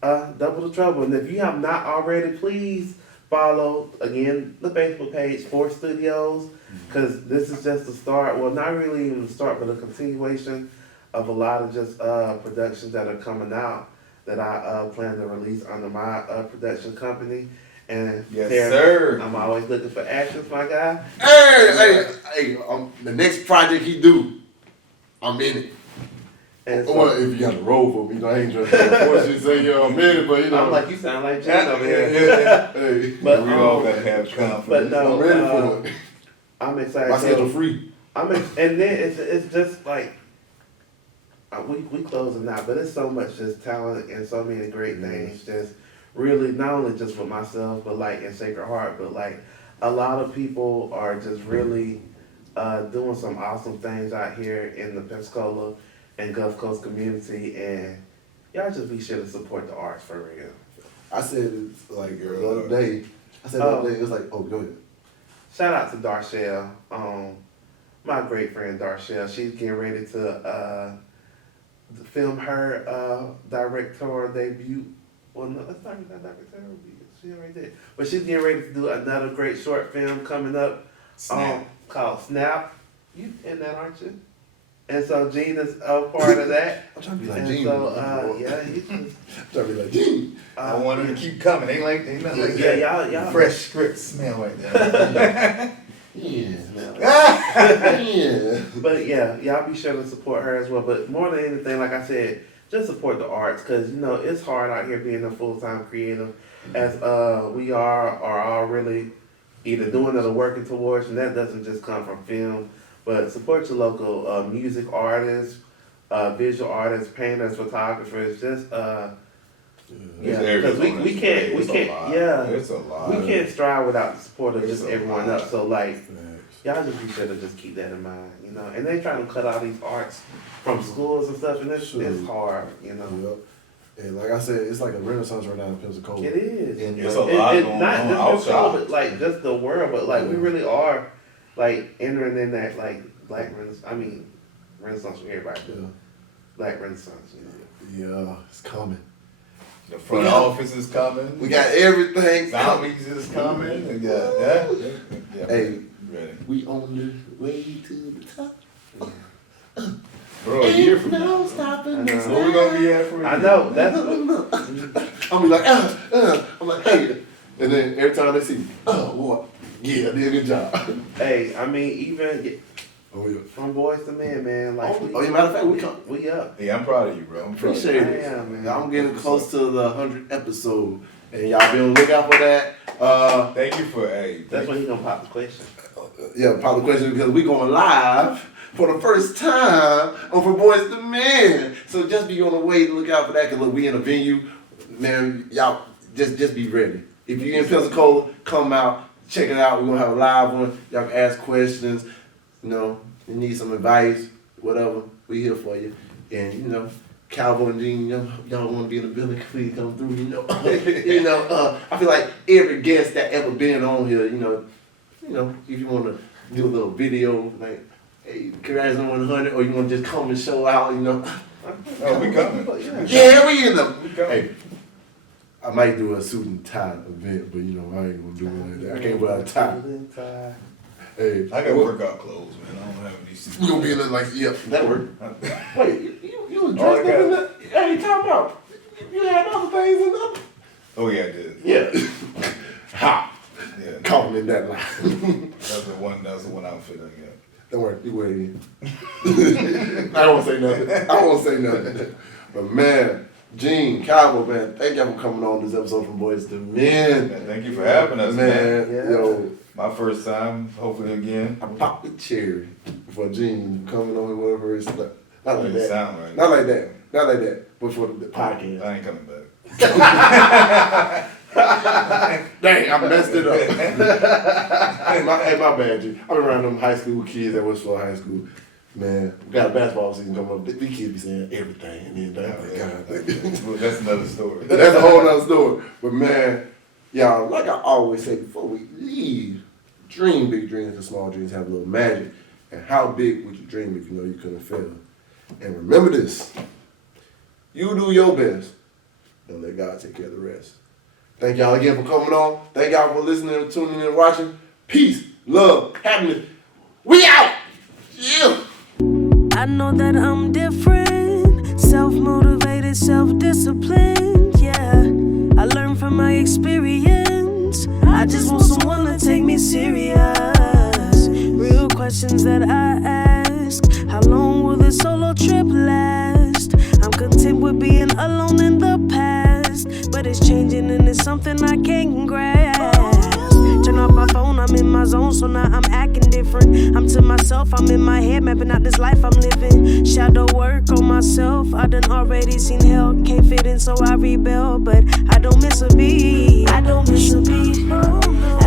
double the trouble. And if you have not already, please follow again the Facebook page for Studios, because this is just the start. Well, not really even the start, but a continuation of a lot of just productions that are coming out. that I plan to release under my production company. And Yes, Terry, sir. I'm always looking for actions, my guy. Hey, the next project he do, I'm in it. And Well, so, if you got to roll for me, I ain't trying to force you to say you're a minute, but you know. I'm like, you sound like Jen over Yeah, here. yeah. Hey, But We all gotta have confidence. But I'm no, ready for it. I'm excited. My So, schedule free. and then it's just like we closing out, but it's so much just talent and so many great things. Just really not only just for myself, but like in Sacred Heart, but like a lot of people are just really doing some awesome things out here in the Pensacola and Gulf Coast community, and y'all just be sure to support the arts for real. I said it like the other day. It was like, oh, go ahead. Shout out to Darshell, my great friend Darshell. She's getting ready to film her directorial debut. Well, no, that's not directorial debut. She already did. But she's getting ready to do another great short film coming up called Snap. You in that, aren't you? And so Gene is a part of that. I'm trying to be like And Gene. so, yeah, he's just, I'm trying to be like Gene. I want them to keep coming. Ain't nothing like yeah, that. y'all. Fresh script smell right there. Yeah. But yeah, y'all be sure to support her as well. But more than anything, like I said, just support the arts, because you know it's hard out here being a full-time creative, as we are all really either doing it or working towards, and that doesn't just come from film. But support your local music artists, visual artists, painters, photographers. Just because we can't It's a lot. we can't strive without the support of It's just a everyone lot. else. So like, y'all just be sure to just keep that in mind, you know. And they trying to cut all these arts from schools and stuff, and it's hard, you know. Yep. And like I said, it's like a renaissance right now in Pensacola. It is. And It's a lot going not on just outside. Pensacola, but like just the world, but like we really are like entering in that like black renaissance. I mean, renaissance for everybody. Yeah. Black renaissance, you know. Yeah, it's coming. The front office is coming. We got everything. Zombies is coming. We got that. Yeah. Hey, Ready. we on the way to the top. Bro, a year from now. No stopping. I know. Where we gonna be at for a year? I know that's I'm be like, I'm like, hey. And then every time they see me, what? Yeah, I did a good job. hey. I mean, even Oh, yeah. from Boyz to Men, man. Like, Oh, yeah, matter of fact, we come. we up. Hey, I'm proud of you, bro. I'm proud of you. Appreciate I it. am, man. I'm getting close to the 100th episode. And y'all be on the lookout for that. Thank you for, That's when he gonna pop the question. Yeah, probably the question because we going live for the first time on For Boyz to Men. So just be on the way to look out for that, because look, we in a venue. Man, y'all just be ready. If you're in Pensacola, come out, check it out. We're gonna have a live one. Y'all can ask questions. You know, you need some advice, whatever. We here for you. And you know, Cowboy and Gene, y'all want to be in the building, please come through. You know, I feel like every guest that ever been on here, you know, if you want to do a little video, like, hey, congrats on 100, or you want to just come and show out, you know. Oh, we coming. Yeah, we in the. We coming. Hey, I might do a suit and tie event, but you know, I ain't gonna do it like that. I can't wear a tie. Hey, I got workout clothes, man. I don't have any. we gonna be in the, like, yeah, that work. Wait, you was All I dressed up in that? Hey, time out. You had other things in there? Oh yeah, I did. Yeah. Ha. Yeah. Compliment that line. That's the one outfit I got. Don't worry, you wear it in. I won't say nothing. But man, Gene, Cowboy, man, thank y'all for coming on this episode from Boyz to Men. Man, thank you for having us, man. Yeah. Yo, My first time, hopefully again. I popped the cherry for Gene coming on with whatever it's not like Doesn't that. sound right. Not like that. Not like that. But for the podcast. I ain't coming back. Dang, I messed it up. hey, my bad, G. I've been around them high school kids at Westfield High School. Man, we got a basketball season coming up. These kids be saying everything. And then Well, that's another story. that's a whole nother story. But man, y'all, like I always say before we leave, dream big dreams and small dreams have a little magic. And how big would you dream if you know you couldn't fail? And remember this, you do your best and let God take care of the rest. Thank y'all again for coming on. Thank y'all for listening, tuning in, and watching. Peace, love, happiness. We out! Yeah! I know that I'm different, self-motivated, self-disciplined. I learned from my experience. I just want someone to take me serious. Real questions that I ask. How long will this solo trip last? I'm content with being alone in the past, but it's changing and it's something I can't grasp. Turn off my phone, I'm in my zone, so now I'm acting different. I'm to myself, I'm in my head, mapping out this life I'm living. Shadow work on myself, I done already seen hell. Can't fit in, so I rebel, but I don't miss a beat. I don't miss a beat.